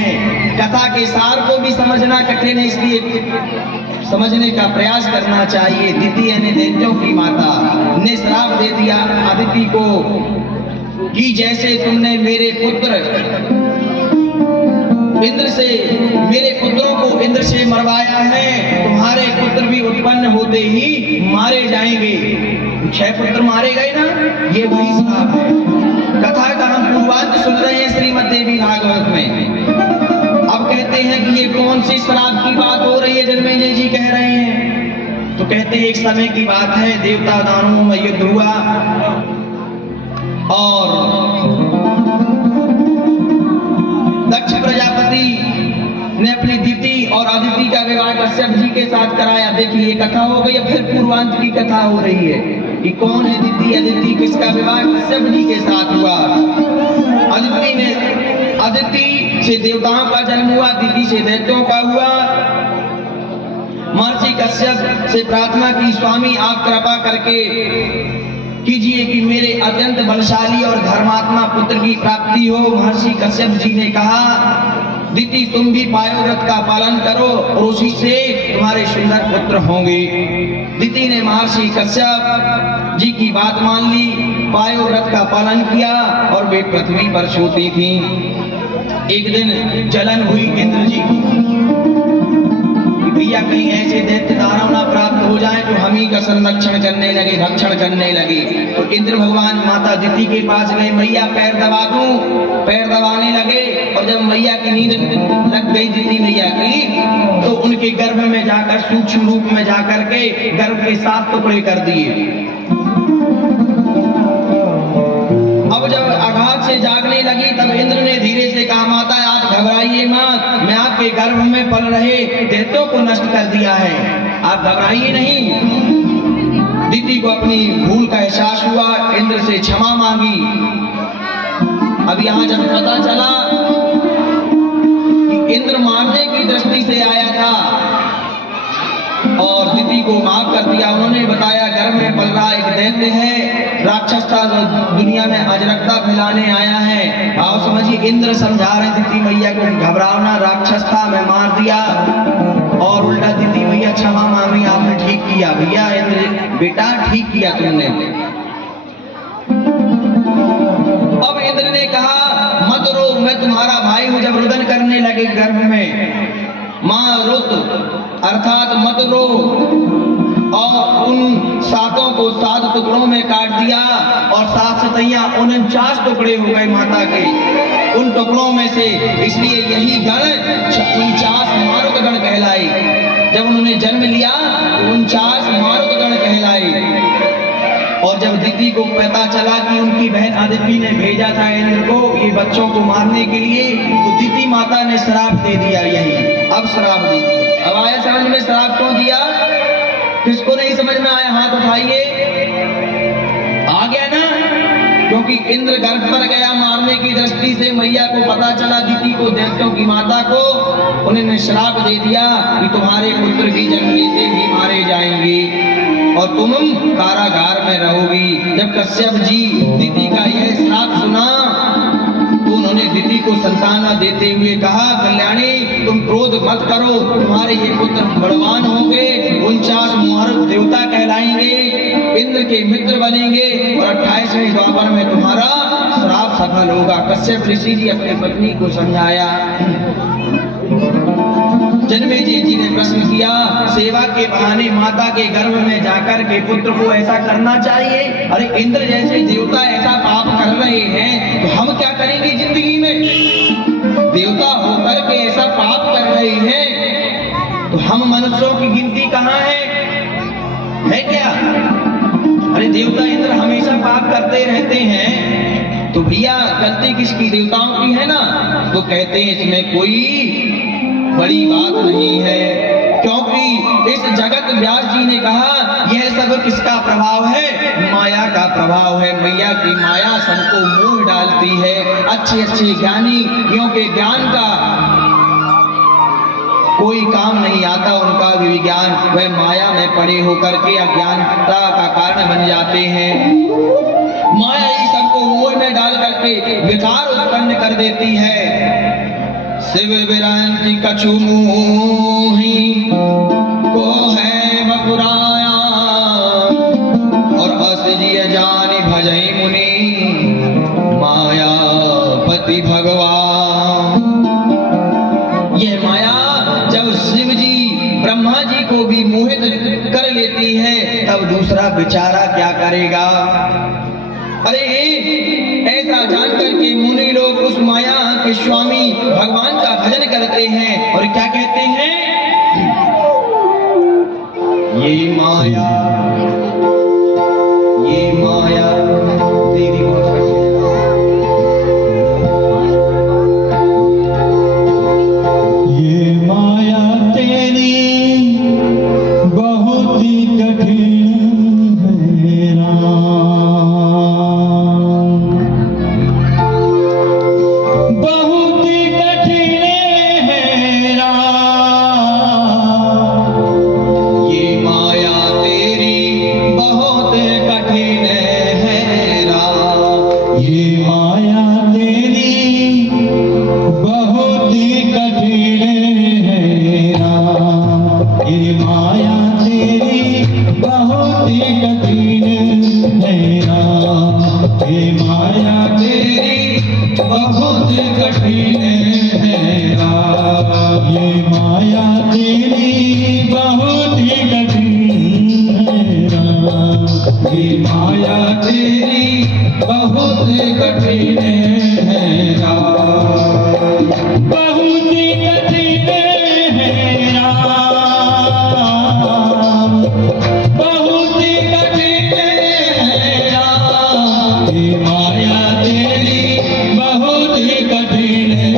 कथा के सार को भी समझना कठिन है, इसलिए समझने का प्रयास करना चाहिए। दिति यानी दैत्यों की माता ने श्राप दे दिया अदिति को कि जैसे तुमने मेरे पुत्र इंद्र से, मेरे पुत्रों को इंद्र से मरवाया है, तुम्हारे पुत्र भी उत्पन्न होते ही मारे जाएंगे। 6 पुत्र मारे गए ना, ये वही श्राप है। कथा का हम पूर्वार्ध सुन रहे हैं श्रीमद् देवी भागवत में। अब कहते हैं कि ये कौन सी श्राप की बात हो रही है, जन्मेजय जी कह रहे हैं। तो कहते हैं एक समय की बात है, देवता दानवों में युद्ध हुआ और दक्ष प्रजापति ने अपनी दिति और अदिति का विवाह कश्यप जी के साथ कराया। देखिए ये कथा हो गई, फिर पूर्वांत की कथा हो रही है कि कौन है दिति अदिति, किसका विवाह कश्यप जी के साथ हुआ। अदिति से देवताओं का जन्म हुआ, दिति से दैत्यों का हुआ। महर्षि कश्यप से प्रार्थना की, स्वामी आप कृपा करके कीजिए कि मेरे अत्यंत बलशाली और धर्मात्मा पुत्र की प्राप्ति हो। महर्षि कश्यप जी ने कहा, दिति तुम भी पायोव्रत का पालन करो और उसी से तुम्हारे सुंदर पुत्र होंगे। दिति ने महर्षि कश्यप जी की बात मान ली, पायोव्रत का पालन किया और वे पृथ्वी पर सोती थी। एक दिन जलन हुई इंद्र जी की, भैया कहीं ऐसे दैत्य दानव ना प्राप्त हो जाए जो हम ही का संरक्षण करने लगे, रक्षण करने लगे। तो इंद्र भगवान माता दिति के पास गए, मैया पैर दबा दूं, पैर दबाने लगे और जब मैया की नींद लग गई दिति मैया की, तो उनके गर्भ में जाकर सूक्ष्म रूप में जाकर के गर्भ के 7 टुकड़े कर दिए। अब जब आघात से जागने लगी तब इंद्र ने धीरे से कहा, माता गर्भ में पल रहे दैत्यों को नष्ट कर दिया है। आप घबराइए नहीं। दीदी को अपनी भूल का एहसास हुआ, इंद्र से क्षमा मांगी। अब यहाँ जब पता चला कि इंद्र मारने की दृष्टि से आया था और दीदी को माफ कर दिया, उन्होंने बताया गर्भ में पल रहा एक दैत्य है, राक्षस था, दुनिया में अराजकता फैलाने आया है। आओ समझिए, इंद्र समझा रहे दीदी मैया को, घबराओ ना, राक्षस था, मैं मार दिया। और उल्टा दीदी मैया क्षमा मांगी, आपने ठीक किया भैया, इंद्र बेटा ठीक किया तुमने। अब इंद्र ने कहा मत रो, मैं तुम्हारा भाई हूं। जब रुदन करने लगे गर्भ में, मां रुत अर्थात मत रो, और उन सातों को 7 टुकड़ों में काट दिया और 7 सतैया 49 टुकड़े हो गए माता के उन टुकड़ों में से। इसलिए यही गण 49 मारुत गण कहलाए। जब उन्होंने जन्म लिया 49 मारुत गण कहलाए। और जब दीदी को पता चला कि उनकी बहन अदिति ने भेजा था इंद्र को ये बच्चों को मारने के लिए, तो दीदी माता ने श्राप दे दिया। यही अब श्राप दे दिया। अब आया समझ में श्राप क्यों दिया? किसको नहीं समझ में आया हाथ उठाइए। आ गया ना? क्योंकि इंद्र गर्भ पर गया मारने की दृष्टि से, मैया को पता चला दीदी को, दैत्यों की माता को, उन्होंने श्राप दे दिया कि तुम्हारे पुत्र भी जन्म लेते ही मारे जाएंगे और तुम कारागार में रहोगी। जब कश्यप जी दीदी का यह श्राप सुना तो उन्होंने दीदी को संतान देते हुए कहा, कल्याणी तुम क्रोध मत करो, तुम्हारे ये पुत्र बलवान होंगे, 49 मुहूर्त देवता कहलाएंगे, इंद्र के मित्र बनेंगे और 28वें द्वापर में तुम्हारा श्राप सफल होगा। कश्यप ऋषि जी अपनी पत्नी को समझाया। जन्मेजय जी ने प्रश्न किया, सेवा के बहाने माता के गर्भ में जाकर के पुत्र को ऐसा करना चाहिए? अरे इंद्र जैसे देवता ऐसा पाप कर रहे हैं तो हम क्या करेंगे जिंदगी में? देवता होकर के ऐसा पाप कर रहे हैं तो हम मनुष्यों की गिनती कहाँ है क्या? अरे देवता इंद्र हमेशा पाप करते रहते हैं तो भैया गलती किसकी? देवताओं की है ना। तो कहते हैं इसमें कोई बड़ी बात नहीं है, क्योंकि इस जगत व्यास जी ने कहा यह सब किसका प्रभाव है? माया का प्रभाव है। मैया की माया सबको मोह डालती है। अच्छे अच्छे ज्ञानियों के ज्ञान का कोई काम नहीं आता, उनका भी ज्ञान वह माया में पड़े होकर के अज्ञानता का कारण बन जाते हैं। माया ही सबको मोह में डाल करके विकार उत्पन्न कर देती है। शिव विरांति कछु मोही को है बपुराया और असजिय जानि भजई मुनि मायापति भगवान। यह माया जब शिव जी ब्रह्मा जी को भी मोहित कर लेती है तब दूसरा बेचारा क्या करेगा? अरे ऐसा जानकर के मुनि लोग उस माया के स्वामी भगवान का भजन करते हैं और क्या कहते हैं? ये माया तेरी ये माया तेरी बहुत ही कठिन है राम, बहुत ही कठिन है राम। ये माया तेरी बहुत कठिन है राम। ये माया तेरी बहुत ही कठिन है राम। ये माया तेरी बहुत ही कठिन है राम। ये माया तेरी बहुत कठिन है राम। ये माया तेरी बहुत ही कठिन है राम। ये माया तेरी बहुत कठिन है राम। बहुत ही कठिन है राम। बहुत ही कठिन है राम। ये माया तेरी बहुत ही कठिन है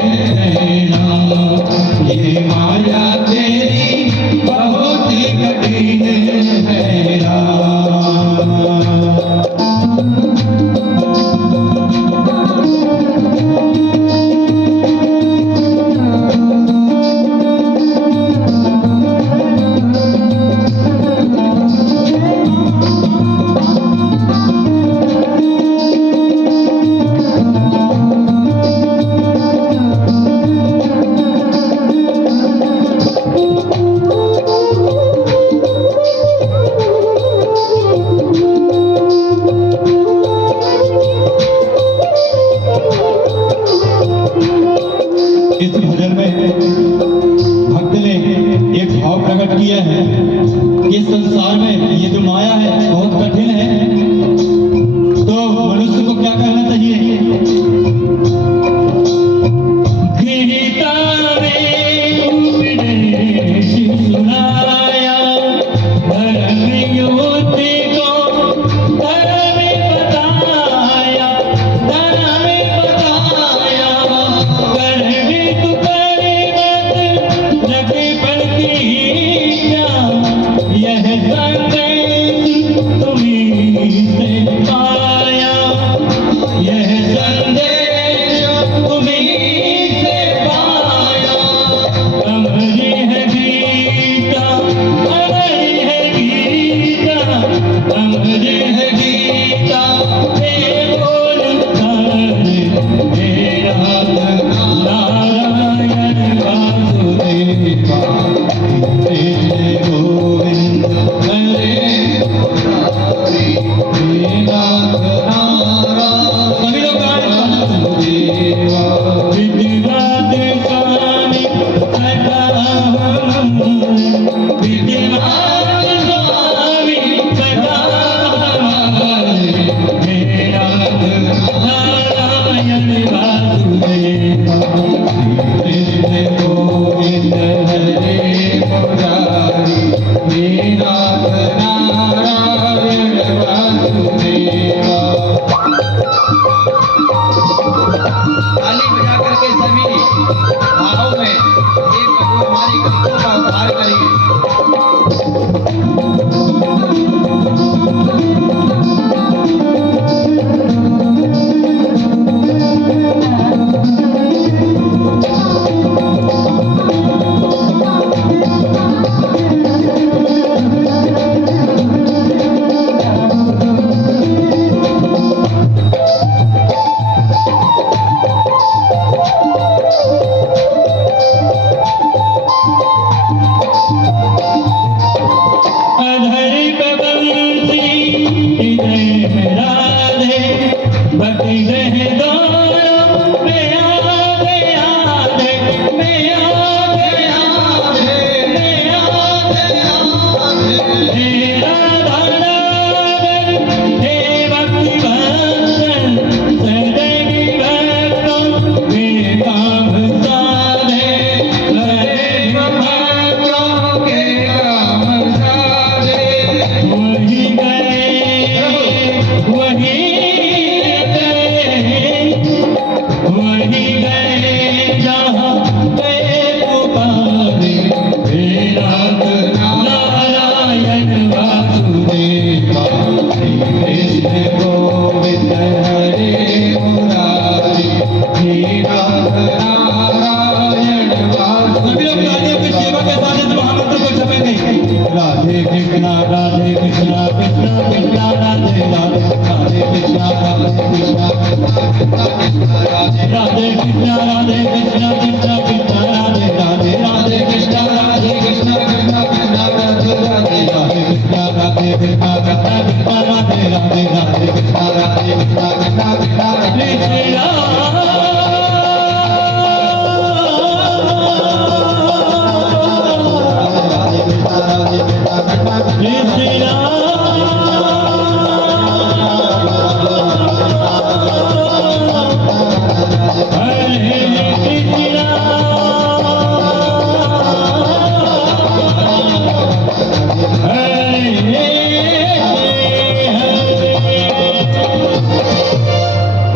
राम। ये बटी रहे दौड़ो में आधे आधे में आधे आधे में आधे आधे हे राधा राधा हे भक्ति भक्तन सदैवी भक्तों के काम साधे सदैव भक्तों के काम साधे वही गए वही गए जहाँ पे पुकारे हे नाथ नारायण वासुदेवा कृष्ण गोविंद हरे मुरारी हे नाथ नारायण वासुदेवा। सभी लोग राधे की सेवा के साथ इस महामंत्र को जपेंगे। राधे कृष्णा कृष्णा कृष्णा राधे राधे राधे कृष्णा कृष्णा राधे कृष्णा राधे कृष्णा कृष्णा कृष्णा राधे राधे राधे कृष्णा कृष्णा कृष्णा राधे राधे राधे कृष्णा कृष्णा कृष्णा राधे राधे राधे कृष्णा कृष्णा कृष्णा कृष्णा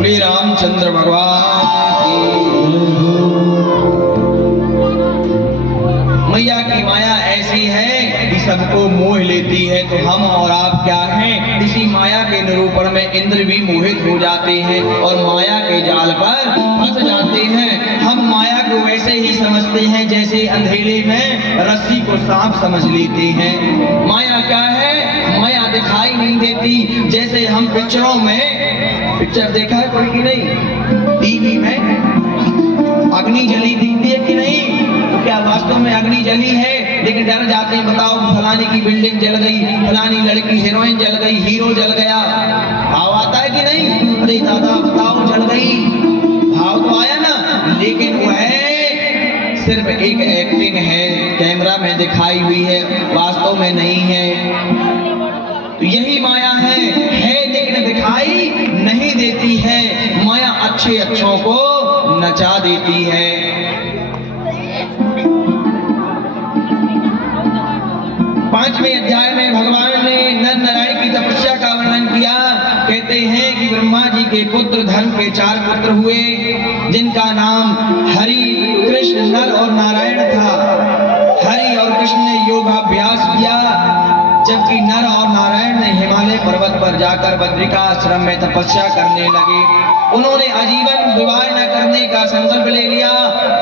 श्री रामचंद्र भगवान की। मैया की माया ऐसी है कि सबको मोह लेती है। तो हम और आप क्या हैं? इसी माया के निरूपण में इंद्र भी मोहित हो जाते हैं और माया के जाल पर फंस जाते हैं। हम माया को वैसे ही समझते हैं जैसे अंधेरे में रस्सी को सांप समझ लेते हैं। माया क्या है? माया दिखाई नहीं देती। जैसे हम पिक्चरों में, पिक्चर देखा है कोई कि नहीं? टीवी में अग्नि जली दिखती है कि नहीं? तो क्या वास्तव में अग्नि जली है? लेकिन डर जाते हैं, बताओ फलाने की बिल्डिंग जल गई, फलानी लड़की हीरोइन जल गई, हीरो जल गया। भाव आता है कि नहीं? अरे दादा बताओ जल गई, भाव तो आया ना। लेकिन वह सिर्फ एक एक्टिंग है, कैमरा में दिखाई हुई है, वास्तव में नहीं है। तो यही माया है लेकिन दिखाई नहीं देती है। माया अच्छे अच्छों को नचा देती है। पांचवें अध्याय में भगवान ने नर नारायण की तपस्या का वर्णन किया। कहते हैं कि ब्रह्मा जी के पुत्र, धर्म के 4 पुत्र हुए, जिनका नाम हरि, कृष्ण, नर और नारायण था। हरि और कृष्ण ने योगाभ्यास किया, जबकि नर और नारायण ने हिमालय पर्वत पर जाकर बद्रिका आश्रम में तपस्या करने लगे। उन्होंने आजीवन विवाह न करने का संकल्प ले लिया।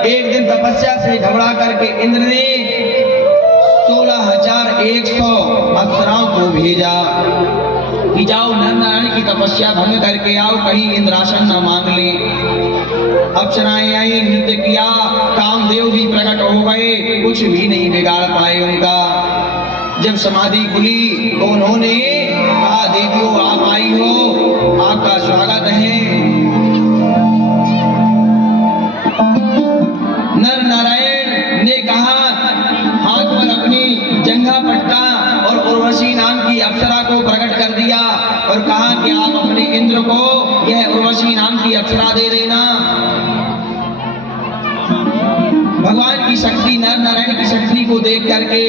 एक दिन तपस्या से घबरा करके इंद्र ने 16,100 अप्सराओं को भेजा कि जाओ नर नारायण की तपस्या भंग करके आओ, कहीं इंद्रासन न मांग ले। अप्सराएं आई, नृत्य किया, कामदेव भी प्रकट हो गए, कुछ भी नहीं बिगाड़ पाए उनका। जब समाधि खुली तो उन्होंने कहा, देवियों आप आई हो, आपका स्वागत है। नर नारायण ने कहा, हाथ पर अपनी जंघा पट्टा और उर्वशी नाम की अप्सरा को प्रकट कर दिया और कहा कि आप अपने इंद्र को यह उर्वशी नाम की अप्सरा दे देना। भगवान की शक्ति, नर नारायण की शक्ति को देख करके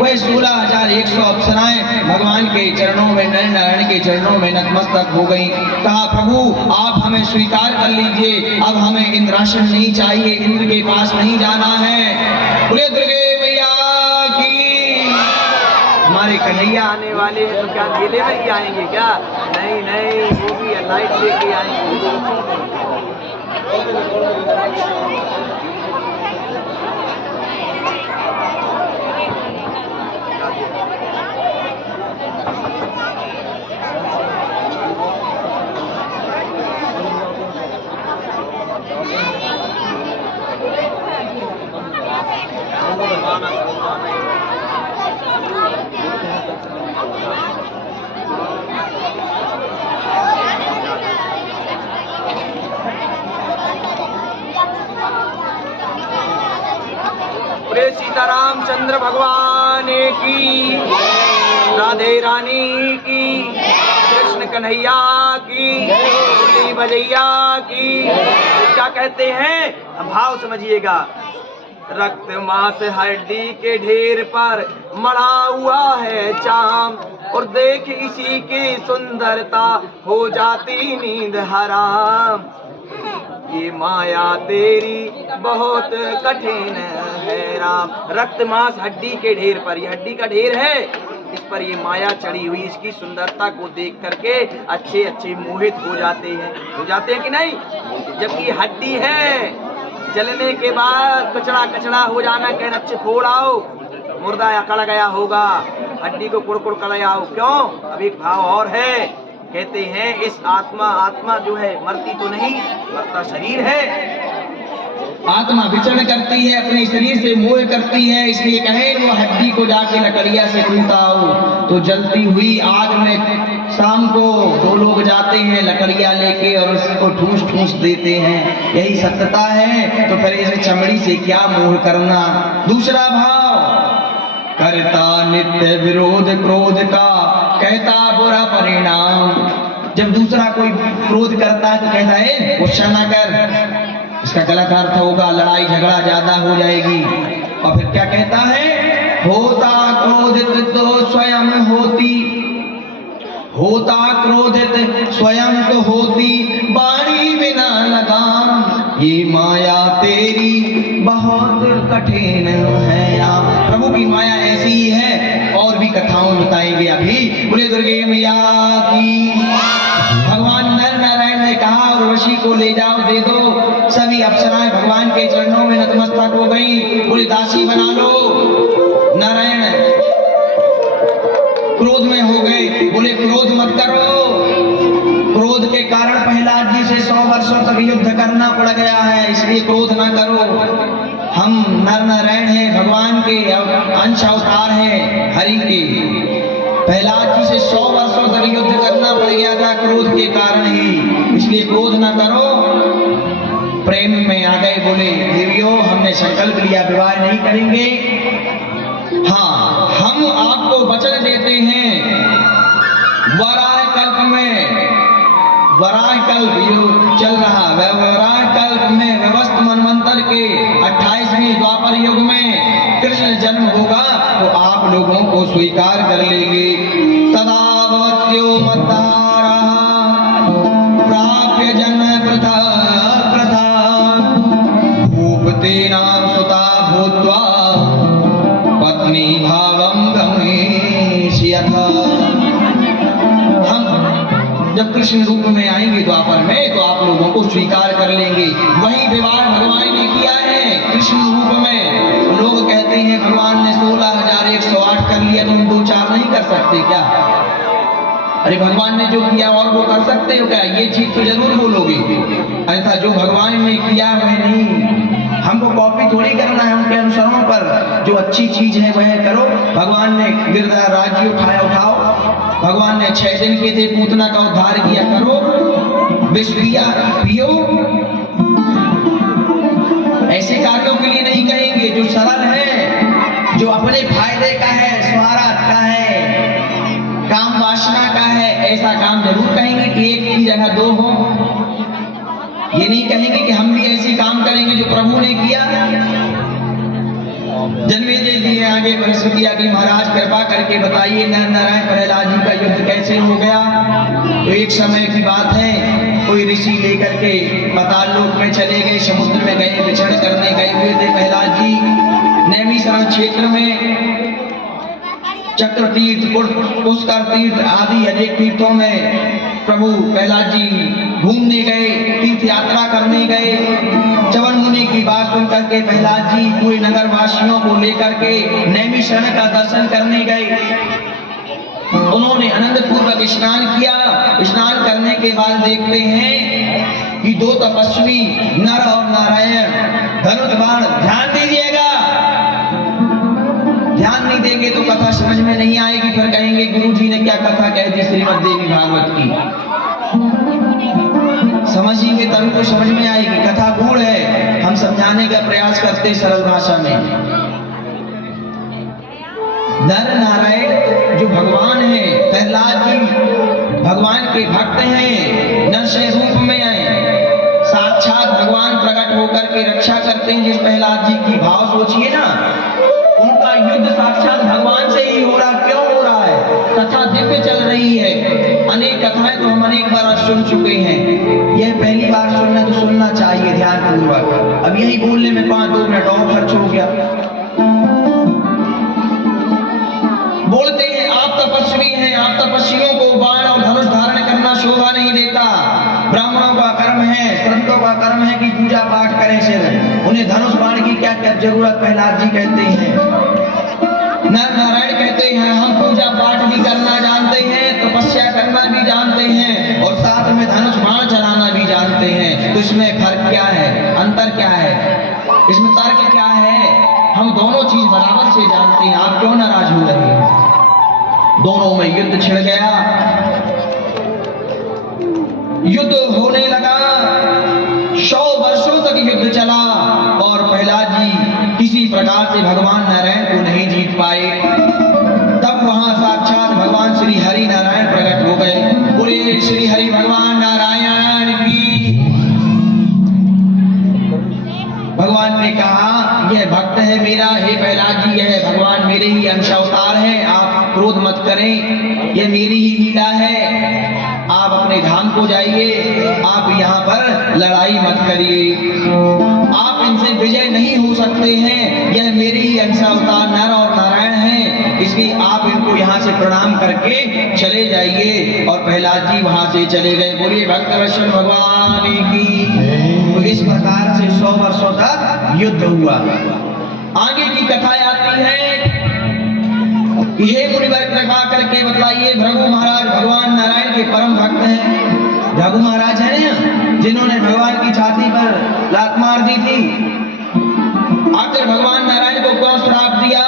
वह 16,100 अप्सराएं भगवान के चरणों में, नर नारायण के चरणों में नतमस्तक हो गई। कहा, प्रभु आप हमें स्वीकार कर लीजिए, अब हमें इंद्रासन नहीं चाहिए, इंद्र के पास नहीं जाना है। बोले दुर्गे मैया की। हमारे कन्हैया आने वाले हैं तो क्या मेले में ही आएंगे क्या? नहीं नहीं, वो भी लाइट लेके आएंगे। सीतारामचंद्र भगवान की, राधे रानी की, कृष्ण कन्हैया की, मुरली भजैया की। क्या कहते हैं, भाव समझिएगा। रक्त मांस हड्डी के ढेर पर मढ़ा हुआ है चाम, और देख इसी की सुंदरता हो जाती नींद हराम। ये माया तेरी बहुत कठिन है राम। रक्त मांस हड्डी के ढेर पर, ये हड्डी का ढेर है, इस पर ये माया चढ़ी हुई, इसकी सुंदरता को देख करके अच्छे अच्छे मोहित हो जाते हैं कि नहीं। जबकि हड्डी है, जलने के बाद कचड़ा कचड़ा हो जाना, कहना अच्छे फोड़ आओ, मुर्दा अकड़ गया होगा, हड्डी को कुड़ कर आओ। क्यों? अब एक भाव और है, कहते हैं इस आत्मा जो है मरती तो नहीं, मरता शरीर है। आत्मा विचरण करती है, अपने शरीर से मोह करती है, इसलिए कहे वो हड्डी को जाके लकड़िया से टूटाओ। तो जलती हुई आग में शाम को दो लोग जाते हैं लकड़िया लेके और उसको ठूस ठूस देते हैं, यही सत्यता है। तो फिर इसे चमड़ी से क्या मोह करना। दूसरा भाव, करता नित्य विरोध क्रोध का, कहता बुरा परिणाम। जब दूसरा कोई क्रोध करता है तो कहता है गुस्सा ना कर, इसका गलत अर्थ होगा, लड़ाई झगड़ा ज्यादा हो जाएगी। और फिर क्या कहता है, होता क्रोधित तो स्वयं होती, होता क्रोधित स्वयं तो होती, बाणी बिना लगाम। ये माया तेरी बहुत कठिन है राम। प्रभु की माया ऐसी ही है, और भी कथाओं बताएंगे अभी। बोले दुर्गे मैया की। भगवान नर नारायण ने कहा उर्वशी को ले जाओ, दे दो। सभी अप्सराएं भगवान के चरणों में नतमस्तक हो गई, बोले दासी बना लो। नारायण क्रोध में हो गए, बोले क्रोध मत करो। क्रोध के कारण प्रहलाद जी से 100 वर्षों तक युद्ध करना पड़ गया है, इसलिए क्रोध ना करो। हम नर नारायण हैं, भगवान के अंश अवतार हैं हरि के। प्रहलाद जी से 100 वर्षों तक युद्ध करना पड़ गया था क्रोध के कारण ही, इसलिए क्रोध ना करो। प्रेम में आ गए, बोले देवियों हमने संकल्प लिया विवाह नहीं करेंगे। हाँ, हम आपको वचन देते हैं, वराह कल्प में, वराह कल्प जो चल रहा है, वराह कल्प में व्यवस्थ मनवंतर के 28वें द्वापर युग में कृष्ण जन्म होगा तो आप लोगों को स्वीकार कर लेंगे। तदा भवत्यो मद्दारा प्राप्य जन्म प्रथा प्रथा भूपते नाम सुता भूत्वा पत्नी भावम गमेष्यथ। हम जब कृष्ण रूप में आएंगे द्वापर में तो आप लोगों को स्वीकार कर लेंगे। वही विवाह भगवान ने किया है कृष्ण रूप में। लोग कहते हैं भगवान ने 16,108 कर लिया तो हम 2-4 नहीं कर सकते क्या? अरे भगवान ने जो किया और वो कर सकते हो क्या? ये चीज तो जरूर बोलोगे। ऐसा जो भगवान ने किया वह नहीं, हमको कॉपी थोड़ी करना है उनके अनुसरणों पर। जो अच्छी चीज है वह करो। भगवान ने गिरधर राज्य उठाया, उठाओ। भगवान ने 6 दिन के थे पूतना का उद्धार किया, करो। विष पिया, पियो। ऐसे कार्यों के लिए नहीं कहेंगे जो सरल है, जो अपने फायदे का है, स्वार्थ का है, काम वासना का है, ऐसा काम जरूर कहेंगे कि एक की जगह 2 हो। ये नहीं कहेंगे कि हम भी ऐसे काम करेंगे जो प्रभु ने किया। जन्मेजय जी ने आगे प्रश्न किया कि महाराज कृपा करके बताइए नर नारायण प्रहलाद जी का युद्ध कैसे हो गया। तो एक समय की बात है, कोई ऋषि लेकर के पाताल लोक में चले गए, समुद्र में गए, विचरण करने गए हुए थे प्रहलाद जी। नैमिषारण्य क्षेत्र में चक्र तीर्थ, पुष्कर तीर्थ आदि अनेक तीर्थों में प्रभु प्रहलाद जी घूमने गए, तीर्थ यात्रा करने गए। च्यवन मुनि की बात सुन करके प्रहलाद जी पूरे नगर वासियों को लेकर के नैमिषारण्य का दर्शन करने गए। उन्होंने आनंद पूर्वक स्नान किया। स्नान करने के बाद देखते हैं कि 2 तपस्वी नर और नारायण धनुष बाण, ध्यान दीजिएगा, ध्यान नहीं देंगे तो कथा समझ में नहीं आएगी। फिर कहेंगे गुरु जी ने क्या कथा कह दी श्रीमद् देवी भागवत की। समझेंगे तभी तो समझ में आएगी। कथा गूढ़ है, हम समझाने का प्रयास करते सरल भाषा में। नर नारायण जो भगवान है, प्रहलाद जी भगवान के भक्त हैं, नर रूप में आए, साक्षात भगवान प्रकट होकर के रक्षा करते हैं। जिस प्रहलाद जी की भाव सोचिए ना, उनका युद्ध साक्षात भगवान से ही हो रहा। क्यों हो रहा है? कथा दिव्य चल रही है। अनेक कथाएं तो हम अनेक बार सुन चुके हैं, यह पहली बार सुनना तो सुनना चाहिए ध्यान पूर्वक। अब यही बोलने में 5-2 मिनट और खर्च हो गया। बोलते हैं आप तपस्वी हैं, आप तपस्वियों को बाण और धनुष धारण करना शोभा नहीं देता। ब्राह्मणों का कर्म है, संतों का कर्म है कि पूजा पाठ करें सिर्फ, उन्हें धनुष बाण की क्या क्या जरूरत? प्रहलाद जी कहते हैं। नर नारायण कहते हैं हम पूजा पाठ भी करना जानते हैं, तपस्या करना भी जानते हैं और साथ में धनुष बाण चलाना भी जानते हैं। तो इसमें फर्क क्या है, अंतर क्या है, इसमें तर्क क्या है? हम दोनों चीज बराबर से जानते हैं, आप क्यों नाराज हो रहे हैं? दोनों में युद्ध छिड़ गया, युद्ध होने लगा, 100 वर्षों तक युद्ध चला और प्रहलाद जी किसी प्रकार से भगवान नारायण को नहीं जीत पाए। तब वहां साक्षात भगवान श्री हरि नारायण प्रकट हो गए। बोले श्री हरि भगवान नारायण की। भगवान ने कहा यह भक्त है मेरा, हे प्रहलाद जी यह भगवान मेरे ही अंश अवतार है, आप क्रोध मत करें, यह मेरी ही लीला है, आप अपने धाम को जाइए, आप यहाँ पर लड़ाई मत करिए, आप इनसे विजय नहीं हो सकते हैं, यह मेरी ही अंश अवतार नर और नारायण हैं, इसलिए आप इनको यहाँ से प्रणाम करके चले जाइए। और प्रहलाद जी वहां से चले गए। बोलिए भक्त वत्सल भगवान की। तो इस प्रकार से 100 वर्षों तक युद्ध हुआ। आगे की कथाएं आती है, हे मुनिवर कृपा करके बतलाइए, भृगु महाराज भगवान नारायण के परम भक्त हैं। भृगु महाराज है ना जिन्होंने भगवान की छाती पर लात मार दी थी। आखिर भगवान नारायण को क्यों श्राप दिया?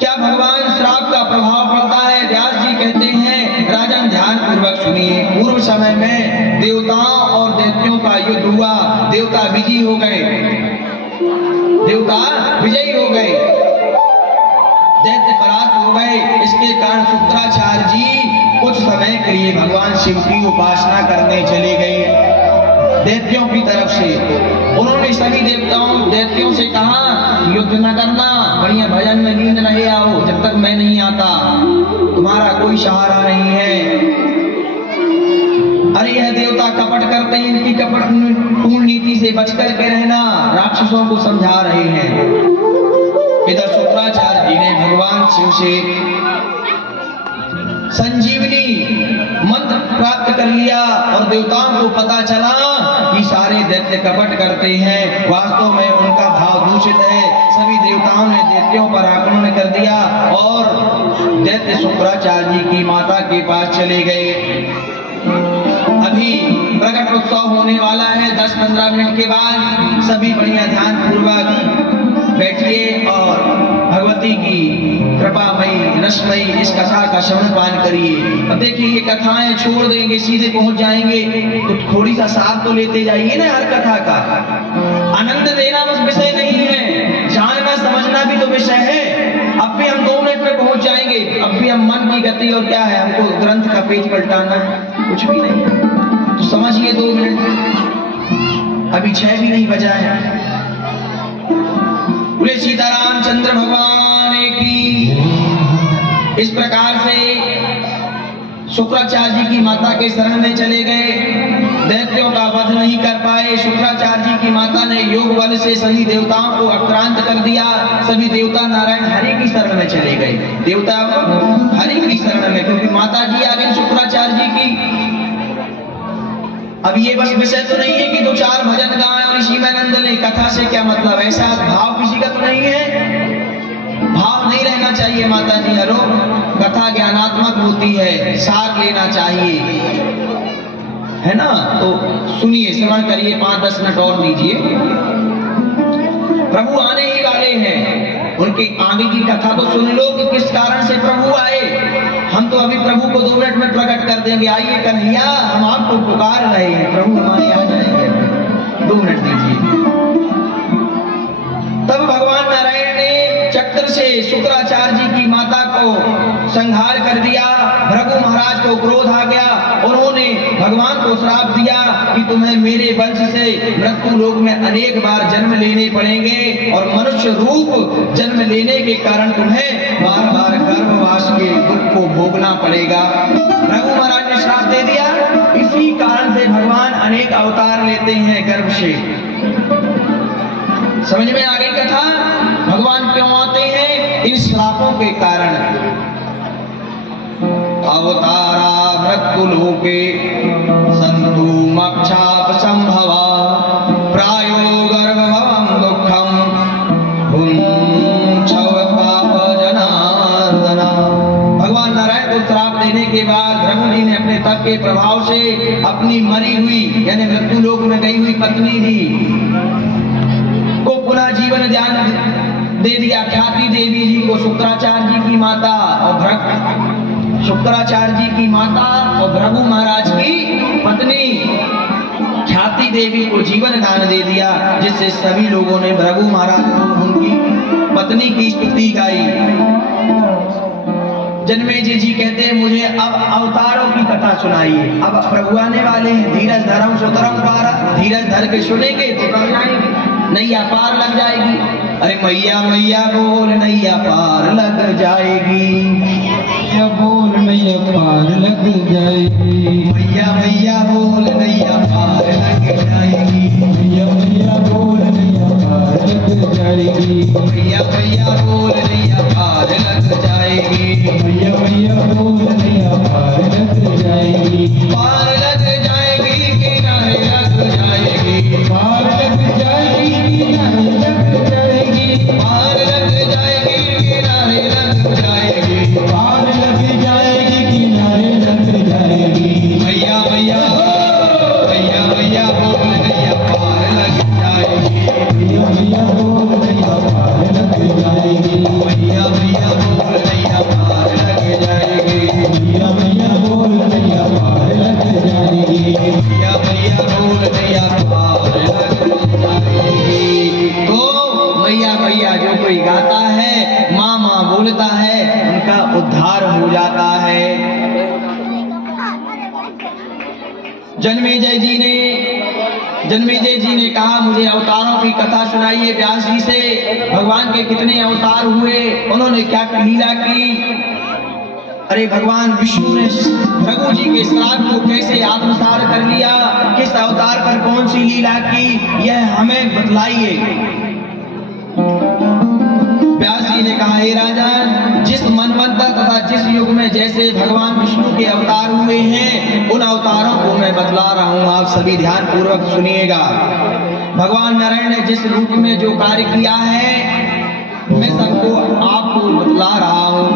क्या भगवान श्राप का प्रभाव पड़ता है? व्यास जी कहते हैं राजन ध्यान पूर्वक सुनिए। पूर्व समय में देवताओं और दैत्यों का युद्ध हुआ, देवता विजयी हो गए, देवता विजयी हो गए, दैत्य परास्त हो गए। इसके कारण शुक्राचार्य जी कुछ समय के लिए भगवान शिव की उपासना करने चले गए दैत्यों की तरफ से। उन्होंने सभी दैत्यों से कहा युद्ध न करना, बढ़िया भजन में लीन रहे आओ, जब तक मैं नहीं आता तुम्हारा कोई सहारा नहीं है। अरे यह देवता कपट करते हैं, इनकी कपटपूर्ण नीति से बचकर के रहना, राक्षसों को समझा रहे हैं। इधर शुक्राचार्य जी ने भगवान शिव से संजीवनी मंत्र प्राप्त कर लिया और देवताओं को पता चला कि सारे दैत्य कपट करते हैं, वास्तव में उनका भाव दूषित है। सभी देवताओं ने दैत्यों पर आक्रमण कर दिया और दैत्य शुक्राचार्य जी की माता के पास चले गए। अभी प्रकट उत्सव होने वाला है, 10-15 मिनट के बाद सभी बढ़िया ध्यान पूर्वक बैठिए और भगवती की कृपामयी रसमयी इस कथा का श्रवण पान करिए। अब देखिए ये कथाएं छोड़ देंगे, सीधे पहुंच जाएंगे, तो थोड़ी सा साथ तो लेते जाइए ना हर कथा का। आनंद लेना बस विषय नहीं है, जानना समझना भी तो विषय है। अब भी हम 2 मिनट में पहुंच जाएंगे, अब भी हम मन की गति और क्या है, हमको ग्रंथ का पेज पलटाना है, कुछ भी नहीं। तो समझिए 2 मिनट, अभी 6 भी नहीं बजा है। बोले सीताराम चंद्र भगवान की। इस प्रकार से शुक्राचार्य जी की माता के शरण में चले गए, दैत्यों का वध नहीं कर पाए। शुक्राचार्य जी की माता ने योग बल से सभी देवताओं को आक्रांत कर दिया। सभी देवता नारायण हरि की शरण में चले गए, देवता हरि की शरण में, क्योंकि माता जी आ गई शुक्राचार्य जी की। अब ये बस विषय तो नहीं है कि 2-4 भजन गाएं और इसी में आनंद लें, कथा से क्या मतलब, ऐसा भाव किसी का तो नहीं है। भाव नहीं रहना चाहिए माता जी, हरो कथा ज्ञानात्मक होती है, साथ लेना चाहिए, है ना। तो सुनिए, श्रवण करिए, 5-10 मिनट और दीजिए। प्रभु आने ही वाले हैं, उनके आगे की कथा तो सुन लो कि किस कारण से प्रभु आए। हम तो अभी प्रभु को 2 मिनट में प्रकट कर देंगे, आइए कन्हैया हम आपको पुकार रहे हैं, प्रभु हमारे आ जाएंगे। 2 मिनट दीजिए। तब भगवान नारायण ने चक्र से शुक्राचार्य को क्रोध आ गया। उन्होंने भगवान को श्राप दिया कि तुम्हें मेरे वंश से मृत्यु लोक में अनेक बार जन्म लेने पड़ेंगे और मनुष्य रूप जन्म लेने के कारण तुम्हें बार बार गर्भवास के दुख को भोगना पड़ेगा। भृगु महाराज ने श्राप दे दिया। इसी कारण से भगवान अनेक अवतार लेते हैं गर्भ से। समझ में आ गई कथा? भगवान क्यों आते हैं? इन श्रापों के कारण। अवतारा मृत्यु लोके संतु मक्षाप संभवा प्रायो गर्भवं दुःखं भुंक्षव पाप जनार्दना। भगवान नारायण को श्राप देने के बाद भृगु जी ने अपने तप के प्रभाव से अपनी मरी हुई यानी मृत्यु लोक में गई हुई पत्नी दी को पुनः जीवन दान दे दिया। ख्याति देवी जी को शुक्राचार्य जी की माता और शुक्राचार्य जी की माता और भृगु महाराज की पत्नी ख्याति देवी को जीवन दान दे दिया, जिससे सभी लोगों ने भृगु महाराज को उनकी पत्नी की स्तुति गाई। जन्मेजय जी कहते हैं मुझे अब अवतारों की कथा सुनाइए। अब प्रभु आने वाले हैं। धीरज धर्म सुतरम पारा, धीरज धर के सुनेंगे तो कर जाएंगे, नैया पार लग जाएगी। अरे मैया मैया बोल नैया पार लग जाएगी, मैया बोल नैया पार लग जाएगी, मैया मैया बोल नैया पार लग जाएगी, मैया मैया बोल नैया पार लग जाएगी, मैया मैया बोल नैया पार लग जाएगी, मैया मैया बोल नैया पार लग जाएगी, पार लग जाएगी किनारे लग जाएगी, पार लग जाएगी किनारे लग जाएगी, पार लग जाएगी किनारे लग जाएगी, पार लग जाएगी किनारे लग जाएगी, मैया मैया मैया मैया बोल नैया पार लग जाएगी, मैया मैया बोल नैया पार लग जाएगी, मैया मैया बोल नैया पार लग जाएगी, मैया मैया बोल नैया पार लग जाएगी, मैया मैया बोल नैया पार लग जाएगी। तो मैया मैया जो कोई गाता है, माँ माँ बोलता है, उनका उद्धार हो जाता है। जन्मेजय जी ने कहा मुझे अवतारों की कथा सुनाइए व्यास जी से। भगवान के कितने अवतार हुए, उन्होंने क्या लीला की। अरे भगवान विष्णु ने भृगु जी के श्राप को कैसे आत्मसात कर लिया, किस अवतार पर कौन सी लीला की, यह हमें बतलाइए। व्यास जी ने कहा हे राजन, जिस मनवंतर तथा जिस युग में जैसे भगवान विष्णु के अवतार हुए हैं, उन अवतारों को मैं बतला रहा हूं, आप सभी ध्यान पूर्वक सुनिएगा। भगवान नारायण ने जिस रूप में जो कार्य किया है, मैं सबको आपको बतला रहा हूं।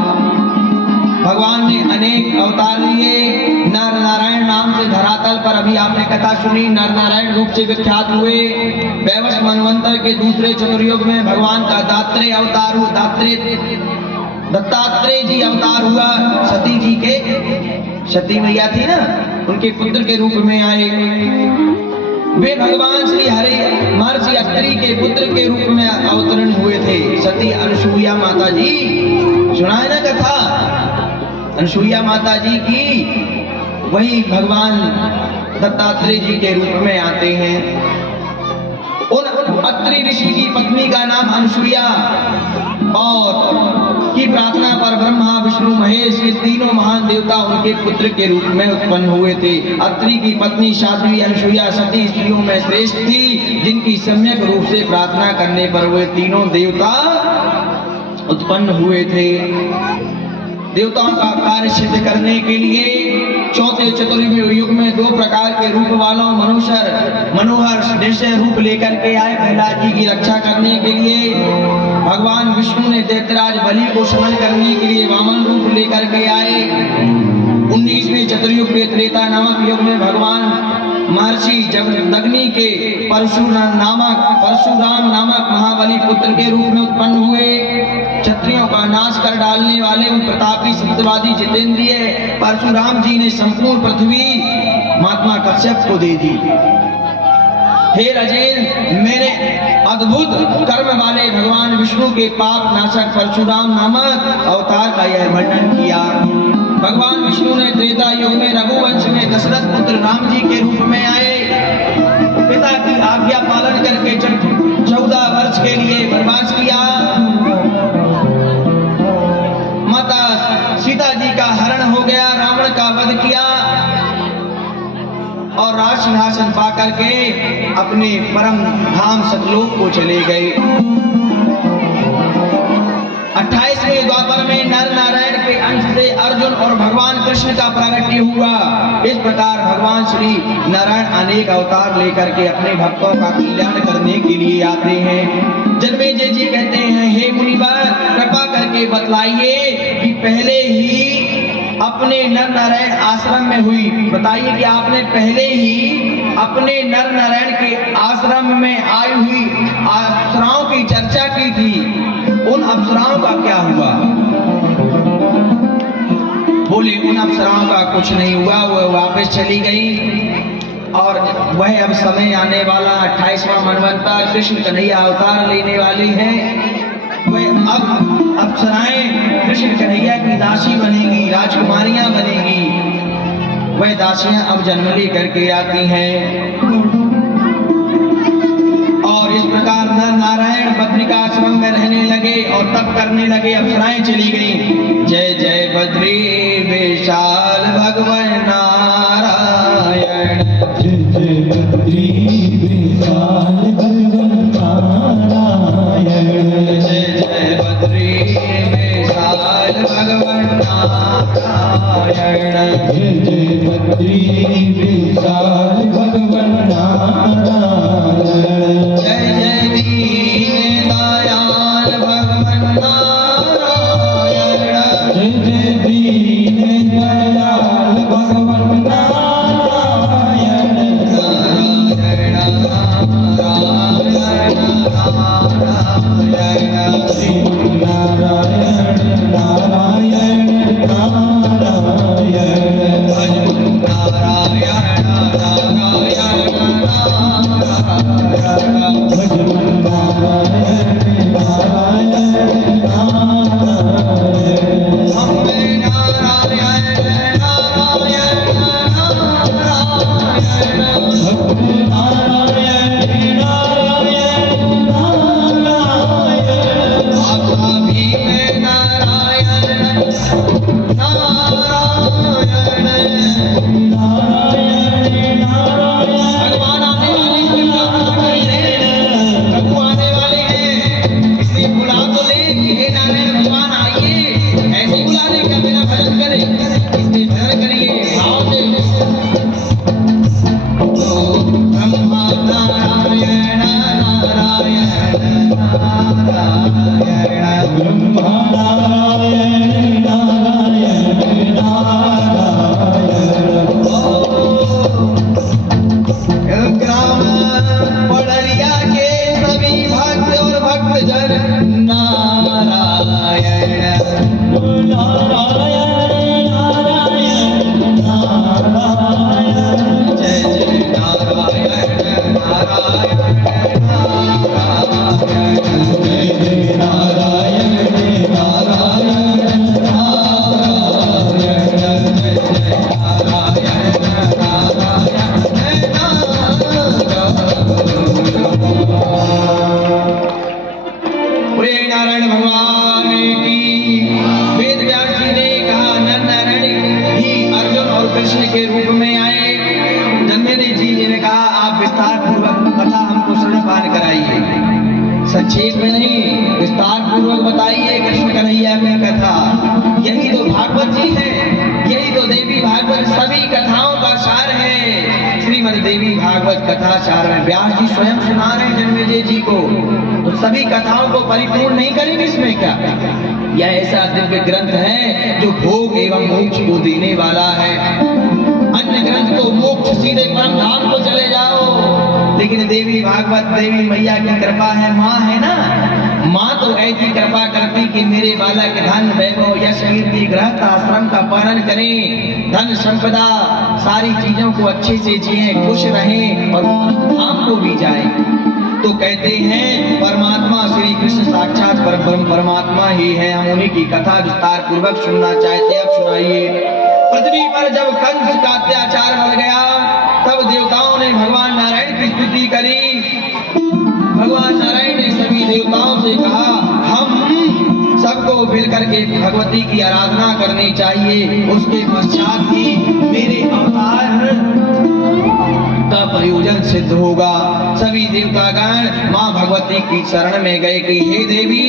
भगवान ने अनेक अवतार लिए। नर नारायण नाम से धरातल पर अभी आपने कथा सुनी, नर नारायण रूप से विख्यात हुए। वैवस्वत मनवंतर के दूसरे चतुर्युग में भगवान का दात्रेय अवतार हुआ, दत्तात्रेय जी अवतार हुआ। सती जी के, सती मैया थी ना, उनके पुत्र के रूप में आए। वे भगवान श्री हरि महर्षि अत्रि के पुत्र के रूप में अवतरण हुए थे। सती अनुसुईया माता जी, सुना है ना कथा, अनुसुईया माता जी की, वही भगवान दत्तात्रेय जी के रूप में आते हैं। उन अत्रि ऋषि की पत्नी का नाम अनुसुईया और की प्रार्थना पर ब्रह्मा विष्णु महेश ये तीनों महान देवता उनके पुत्र के रूप में उत्पन्न हुए थे। अत्रि की पत्नी साध्वी अनुसुईया सती स्त्रियों में श्रेष्ठ थी, जिनकी सम्यक रूप से प्रार्थना करने पर वे तीनों देवता उत्पन्न हुए थे। देवताओं का कार्य सिद्ध करने के लिए चौथे चतुर्युग में दो प्रकार के रूप वालों मनोहर जैसे रूप लेकर के आए। प्रहलाद जी की रक्षा करने के लिए भगवान विष्णु ने दैत्यराज बलि को समन करने के लिए वामन रूप लेकर के आए। 19वें चतुर्युग के त्रेता नामक युग में भगवान महर्षि जमदग्नि के परशुराम नामक महाबली पुत्र के रूप में उत्पन्न हुए। क्षत्रियों का नाश कर डालने वाले उन प्रतापी सत्यवादी जितेंद्रिय परशुराम जी ने संपूर्ण पृथ्वी महात्मा कश्यप को दे दी। हे राजेंद्र, मेरे अद्भुत कर्म वाले भगवान विष्णु के पाप नाशक परशुराम नामक अवतार का यह वर्णन किया। भगवान विष्णु ने त्रेता युग में रघुवंश में दशरथ पुत्र राम जी के रूप में आए। पिता की आज्ञा पालन करके 14 वर्ष के लिए वनवास किया। माता सीता जी का हरण हो गया, रावण का वध किया और राज सिंहासन पा करके अपने परम धाम सतलोक को चले गए। 28वें द्वापर में नर नारायण के अंश से अर्जुन और भगवान कृष्ण का प्रागट्य हुआ। इस प्रकार भगवान श्री नारायण अनेक अवतार लेकर के अपने भक्तों का कल्याण करने के लिए आते हैं। जन्मेजय जी कहते हैं, हे मुनिवर, कृपा करके बतलाइए कि पहले ही अपने नर नारायण आश्रम में हुई, बताइए कि आपने पहले ही अपने नर नारायण के आश्रम में आई हुई अप्सराओं की चर्चा की थी, उन अप्सराओं का क्या हुआ? बोले उन अप्सराओं का कुछ नहीं हुआ, वह वापस चली गई और वह अब समय आने वाला 28वां मनवंतर कृष्ण कन्हैया अवतार लेने वाली है। वह अब अप्सराएं कृष्ण कन्हैया की दासी बनेगी, राजकुमारियां बनेगी। वह दासियां अब जन्म ले करके आती हैं और इस प्रकार नर नारायण बद्रिकाश्रम में रहने लगे और तप करने लगे। अप्सराएं चली गई। जय जय बद्री विशाल भगवान नारायण, जय जय बद्री विशाल भगवान नारायण, जय जय बद्री विशाल भगवान नारायण, जय जय बद्री विशाल भगवान नारायण, जय जय दीन दयाल भगवान नारायण, जय जय दीन दयाल भगवान नारायण, नारायण नारायण नारायण, श्री नारायण नारायण नारायण, भज नारायण नारायण नारायण, भजन नारायण नारायण नारायण, अम्बे नारायण नारायण नारायण, भक्त नारायण नारायण नारायण, आशा भीम नारायण नारायण, नारायण नारायण, भगवान आने वाले हैं, प्रभु आने वाले हैं, इसलिए बुला तो ले कि हे नारायण भगवान आइए, ऐसे बुलाने का मेरा भजन करे, इसलिए भजन करिए भाव से। तो ब्रह्मा नारायण नारायण नारायण, ब्रह्मा नारायण नारायण नारायण, ग्राम पड़रिया के सभी भक्त और भक्तजन नारायण, नारायण नारायण नारायण, जय जय नारायण नारायण नारायण, जय जय नारायण नारायण नारायण, जय जय नारायण बोले नारायण भगवान की। वेद व्यास जी ने कहा नर नारायण ही अर्जुन और कृष्ण के रूप में आए। जन्मेजय जी ने कहा आप विस्तार पूर्वक कथा हमको श्रवणपान कराइए, संक्षेप में नहीं, विस्तार पूर्वक बताइए कृष्ण कन्हैया की कथा। यही तो भागवत जी है, यही तो देवी भागवत सभी कथाओं का सार है। श्रीमद् देवी भागवत कथा सार में व्यास जी स्वयं सुना रहे हैं जन्मेजय जी को, तो सभी कथाओं को परिपूर्ण नहीं करेंगे इसमें क्या? यह ऐसा दिव्य ग्रंथ है जो भोग एवं मोक्ष को देने वाला है। अन्य ग्रंथ तो मोक्ष सीधे परम धाम को चले जाओ, लेकिन देवी भागवत देवी मैया की कृपा है, माँ है ना, माँ तो ऐसी कृपा करती कि मेरे बालक धन वैभव यश कीर्ति गृहस्थ आश्रम का पालन करें, धन संपदा सारी चीजों को अच्छे से जिए, खुश रहें और धाम को भी जाए। तो कहते हैं परमात्मा श्री कृष्ण साक्षात परम परमात्मा ही है। हम उन्हीं की कथा विस्तार पूर्वक सुनना चाहते हैं, अब सुनाइए। पृथ्वी पर जब कंस का अत्याचार बढ़ गया, तब देवताओं ने भगवान नारायण की स्तुति करी। भगवान नारायण ने सभी देवताओं से कहा, हम सबको मिलकर के भगवती की आराधना करनी चाहिए। उसके पश्चात ही मेरे अवतार का प्रयोजन सिद्ध होगा। सभी देवतागण मां भगवती की शरण में गए कि हे देवी,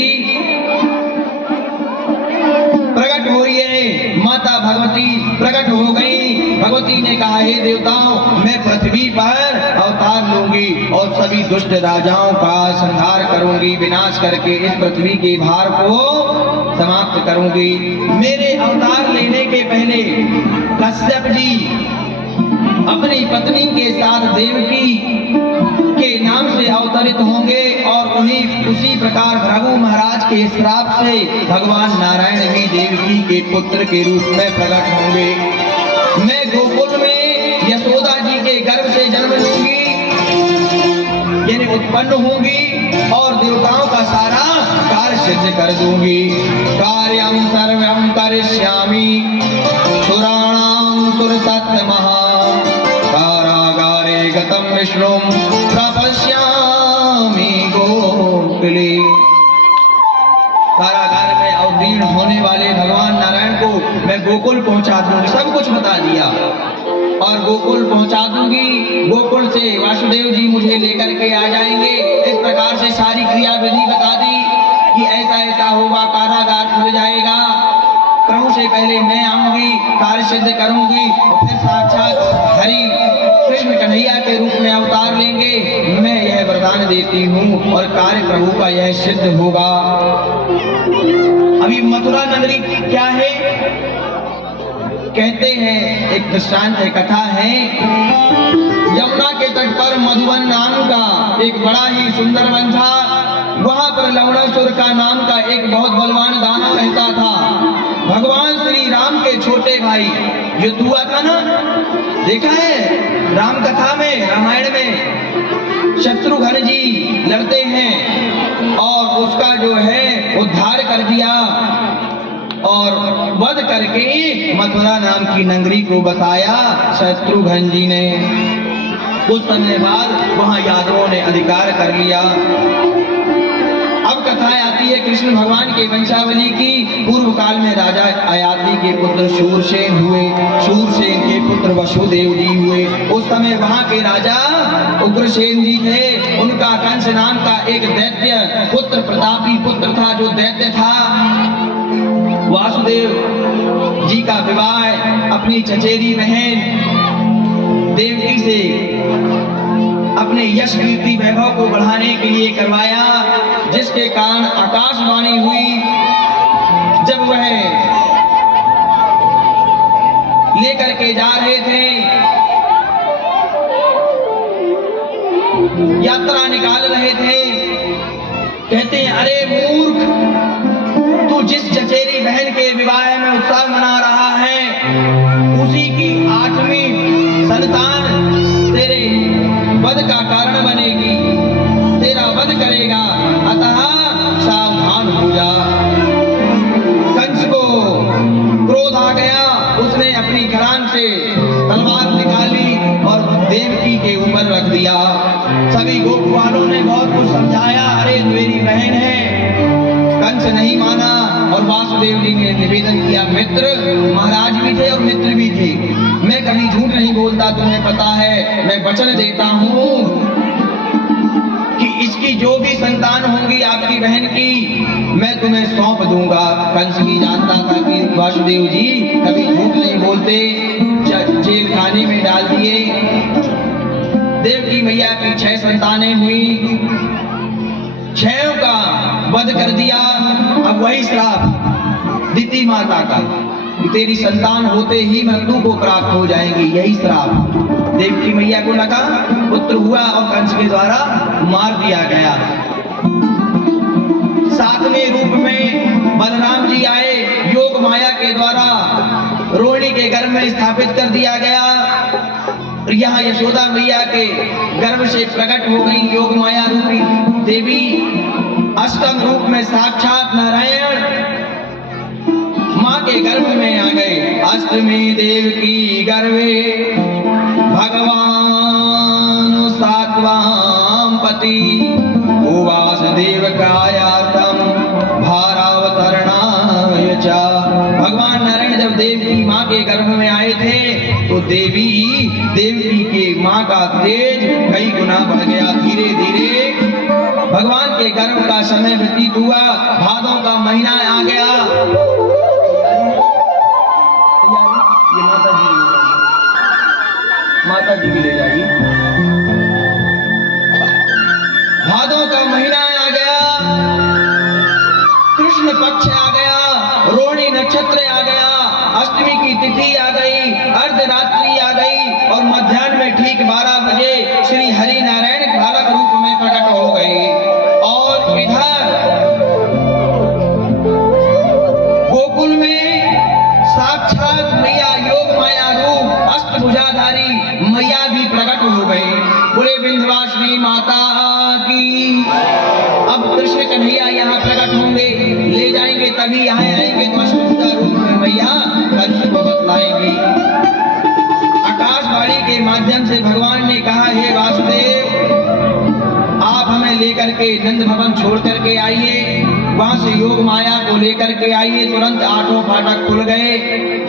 प्रकट होइए। माता भगवती प्रकट हो गई। भगवती ने कहा, हे देवताओं, मैं पृथ्वी पर अवतार लूंगी और सभी दुष्ट राजाओं का संहार करूंगी, विनाश करके इस पृथ्वी के भार को समाप्त करूंगी। मेरे अवतार लेने के पहले कश्यप जी अपनी पत्नी के साथ देवकी के नाम से अवतरित होंगे और उन्हीं उसी प्रकार भृगु महाराज के श्राप से भगवान नारायण भी देवकी के पुत्र के रूप में प्रकट होंगे। मैं गोकुल में यशोदा जी के गर्भ से जन्म लूंगी, यानी उत्पन्न होंगी और देवताओं का सारा कार्य सिद्ध कर दूंगी। कार्यम सर्वम करिष्यामि सुराणाम सुरसत्तमः कारागारे गतम विष्णुम प्रपश्यामि गोकुले। कारागार में अवतीर्ण होने वाले भगवान नारायण को मैं गोकुल पहुंचा दूंगी। सब कुछ बता दिया और गोकुल पहुंचा दूंगी। गोकुल से वासुदेव जी मुझे लेकर के आ जाएंगे। इस प्रकार से सारी क्रिया विधि बता दी कि ऐसा ऐसा होगा, कारागार खुल जाएगा, प्रभु से पहले मैं आऊंगी, कार्य सिद्ध करूंगी, फिर साक्षात हरि कृष्ण कन्हैया के रूप में अवतार लेंगे। मैं यह वरदान देती हूँ और कार्य प्रभु का यह सिद्ध होगा। अभी मथुरा नगरी क्या है? कहते हैं, एक दृष्टांत है, कथा है, यमुना के तट पर मधुवन नाम का एक बड़ा ही सुंदर वन था। वहां पर लवणासुर का नाम का एक बहुत बलवान दानव रहता था। भगवान श्री राम के छोटे भाई युद्ध हुआ था ना, देखा है राम कथा में, रामायण में शत्रुघ्न जी लड़ते हैं और उसका जो है उद्धार कर दिया और वध करके मथुरा नाम की नगरी को बसाया शत्रुघ्न जी ने। कुछ समय बाद वहां यादवों ने अधिकार कर लिया। अब कथाएं आती है कृष्ण भगवान के वंशावली की। पूर्व काल में राजा अयाति के पुत्र शूरसेन हुए, शूरसेन के पुत्र वसुदेव जी हुए। उस समय वहां के राजा उग्रसेन जी थे। उनका कंस नाम का एक दैत्य पुत्र, प्रतापी पुत्र था, जो दैत्य था। वासुदेव जी का विवाह अपनी चचेरी बहन देवकी से अपने यश कीर्ति वैभव को बढ़ाने के लिए करवाया, जिसके कारण आकाशवाणी हुई। जब वह लेकर के जा रहे थे, यात्रा निकाल रहे थे, कहते हैं, अरे मूर्ख, तू जिस चचेरी बहन के विवाह में उत्सव मना रहा है, उसी की 8वीं संतान तेरे वध का कारण बनेगी, तेरा वध करेगा, अतः सावधान हो जा। कंस को क्रोध आ गया। उसने अपनी घरान से तलवार निकाली और देवकी के ऊपर रख दिया। सभी गोपवालों ने बहुत कुछ समझाया, अरे मेरी बहन है। कंस नहीं माना और वासुदेव जी ने निवेदन किया। मित्र महाराज भी थे और मित्र भी थे। मैं कभी झूठ नहीं बोलता, तुम्हें पता है। मैं वचन देता हूँ कि इसकी जो भी संतान होंगी आपकी बहन की, मैं तुम्हें सौंप दूंगा। कंस भी जानता था कि वासुदेव जी कभी झूठ नहीं बोलते। जेल खाने में डाल दिए। देवकी मैया की 6 संतानें हुई, 6 का वध कर दिया। अब वही श्राप दिति माता का, तेरी संतान होते ही मृत्यु को प्राप्त हो जाएगी, यही श्राप देवकी मैया को लगा। पुत्र हुआ और कंस के द्वारा मार दिया गया। 7वें रूप में बलराम जी आए, योग माया के द्वारा रोहिणी के गर्भ में स्थापित कर दिया गया। यहाँ यशोदा मैया के गर्भ से प्रकट हो गई योग माया रूपी देवी। 8वें रूप में साक्षात नारायण माँ के गर्भ में आ गए। अष्टमी देव की गर्भे भगवान सात्वां पति उवास देव कायार्थम भारावतरणाय च। भगवान नारायण जब देव की माँ के गर्भ में आए थे तो देवकी के माँ का तेज कई गुना बढ़ गया। धीरे धीरे भगवान के गर्भ का समय व्यतीत हुआ। भादों का महीना आ गया। ये माता जी भी ले जाइए। भादों का महीना आ गया, कृष्ण पक्ष आ गया, रोहिणी नक्षत्र आ गया, अष्टमी की तिथि आ गई, अर्धरात्रि आ गई और मध्याह्न में ठीक 12 बजे श्री हरि नारायण बालक रूप में प्रकट हो गए। और इधर गोकुल में साक्षात मैया योग माया रूप अष्टभुजाधारी मैया भी प्रकट हो गए। बोले विंध्यवासिनी माता की। अब कृष्ण कन्हैया यहाँ प्रकट होंगे, ले जाएंगे, तभी यहाँ आएंगे तो अष्टभुजा रूप में मैया कंस को बतलाएंगी। आकाशवाणी के माध्यम से भगवान ने कहा, हे वासुदेव आप हमें लेकर के नंद भवन छोड़ करके आइए, वहां से योग माया को लेकर के आइए। तुरंत 8 फाटक खुल गए,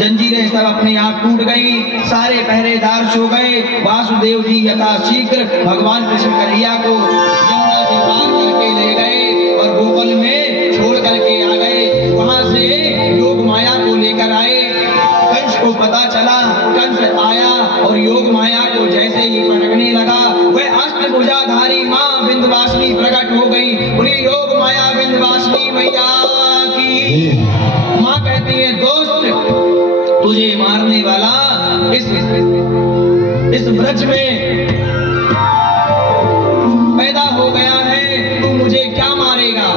जंजीरें सब अपने आप टूट गई, सारे पहरेदार सो गए। वासुदेव जी यथाशीघ्र भगवान कृष्ण कन्हैया को यमुना से पार करके ले गए और गोकुल में छोड़ करके आ गए। वहां से योग माया को लेकर आए। कंस को पता चला, कंस आया और योग माया को जैसे ही पटकने लगा, वह अष्टभुजाधारी माँ विंध्यवासिनी प्रकट हो गई। बोली योग माया विंध्यवासिनी मैया की। माँ कहती है, दोस्त तुझे मारने वाला इस ब्रज में पैदा हो गया है, तू मुझे क्या मारेगा।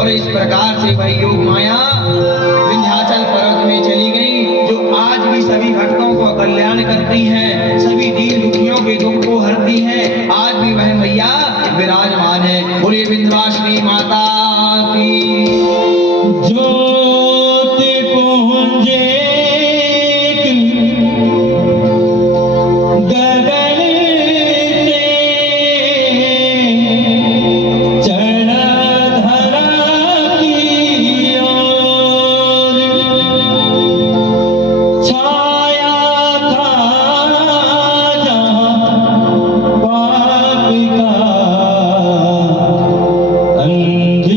और इस प्रकार से वह योग माया विंध्याचल पर्वत में चली गई, जो आज भी सभी भक्तों को कल्याण करती हैं, सभी दीन दुखियों के दुख को हरती हैं। आज भी वह मैया विराजमान है। बोले विंध्यवासिनी माता की। ज्योति पुंजे गगन से चढ़ा धरा की ओर, छाया था जहाँ पाप का अंधेरा।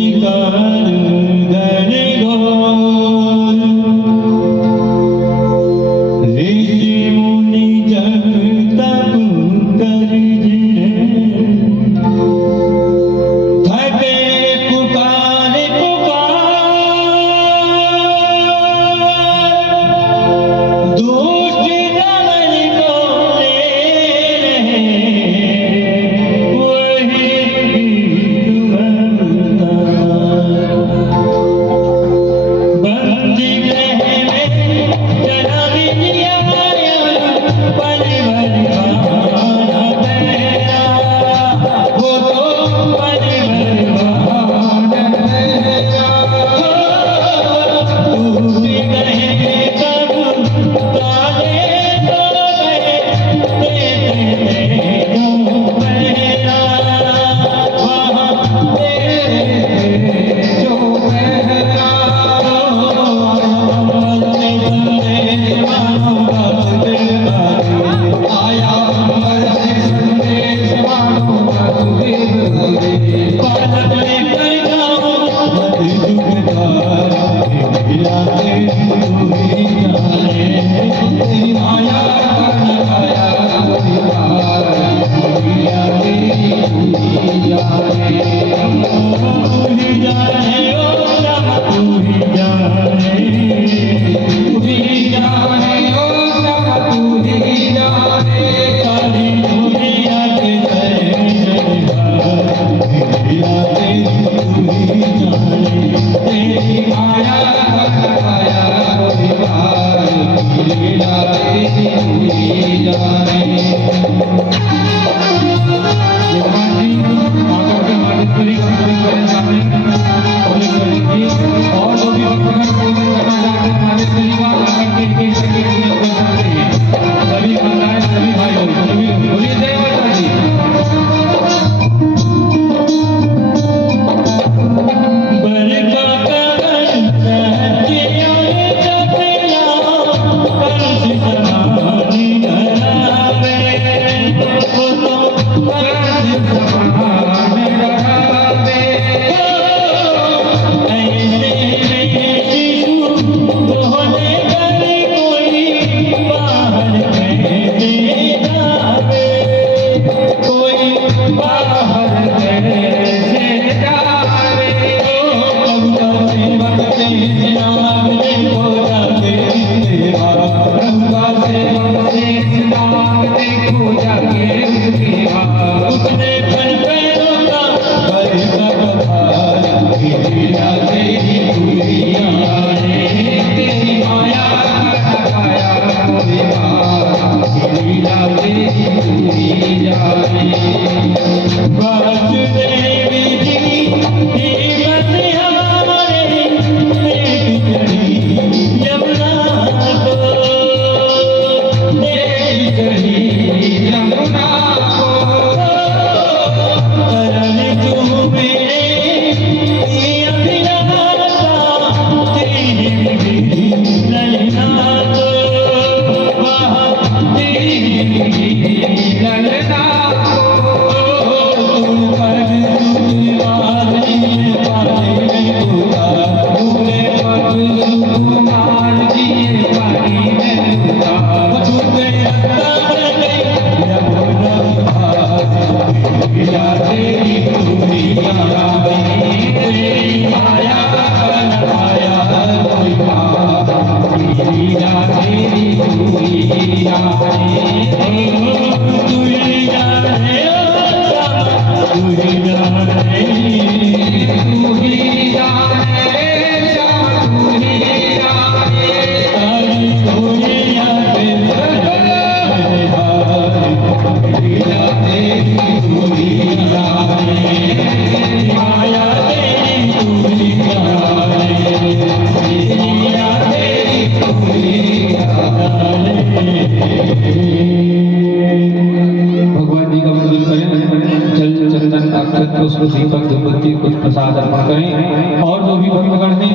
अमृत पुष्प दीपक धूपबत्ती कुछ प्रसाद अर्पण करें। और जो भी भक्तगण हैं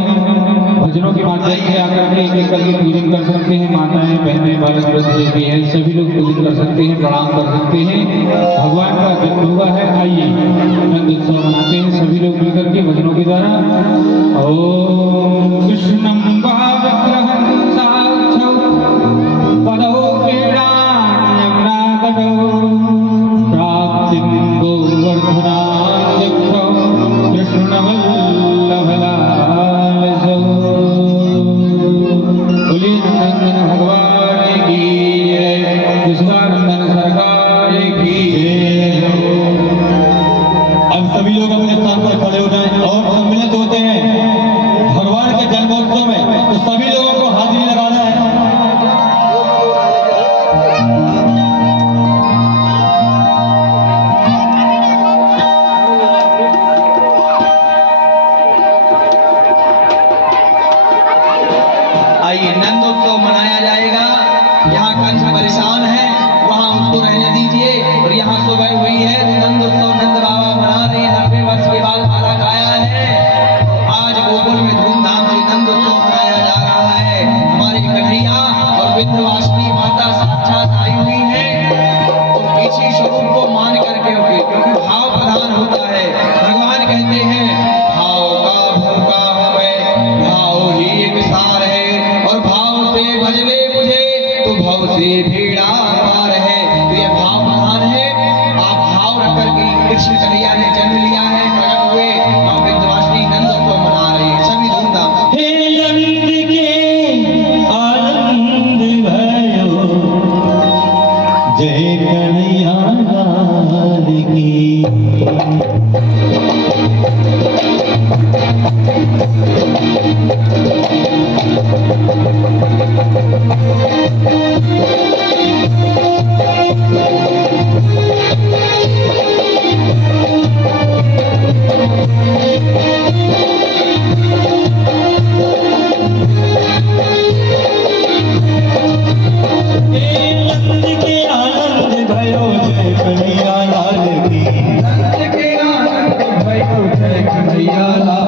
भजनों के माध्यम से आकर के एक करके पूजन कर सकते हैं। माताएं बहनें बालक वृद्ध जो भी है सभी लोग पूजन कर सकते हैं, प्रणाम कर सकते हैं। भगवान का जन्म हुआ है, आइए नंद उत्सव मनाते हैं सभी लोग मिलकर के भजनों के द्वारा। ओम कृष्णं विग्रहं साक्षौ पदौ क्रीडान्यग्रागतौ प्राप्तिं गोवर्धनाध्यक्षौ कृष्णवल्लभलालसौ। बोलिए नंदन भगवान की जय, कृष्णानंदन सरकार की जय। अब सभी लोग अपने स्थान पर खड़े हो जाएं और सम्मिलित होते हैं भगवान के जन्मोत्सव में। तो सभी लोगों को हाजिरी लगाना है। आइए नंदोत्सव मनाया जाएगा। यहाँ कंस परेशान है, वहाँ उसको रहने दीजिए। और यहाँ सुबह हुई है तो नंदोत्सव नंद बाबा मना रहे हैं। 90 वर्ष के बाद बालक आया है। आज गोकुल में धूमधाम से नंदोत्सव मनाया जा रहा है। हमारे कन्हैया और विंध्यवासिनी माता साक्षात आई हुई है। तो इसी स्वरूप को मान करके क्योंकि भाव प्रधान होता है। भगवान कहते हैं भाव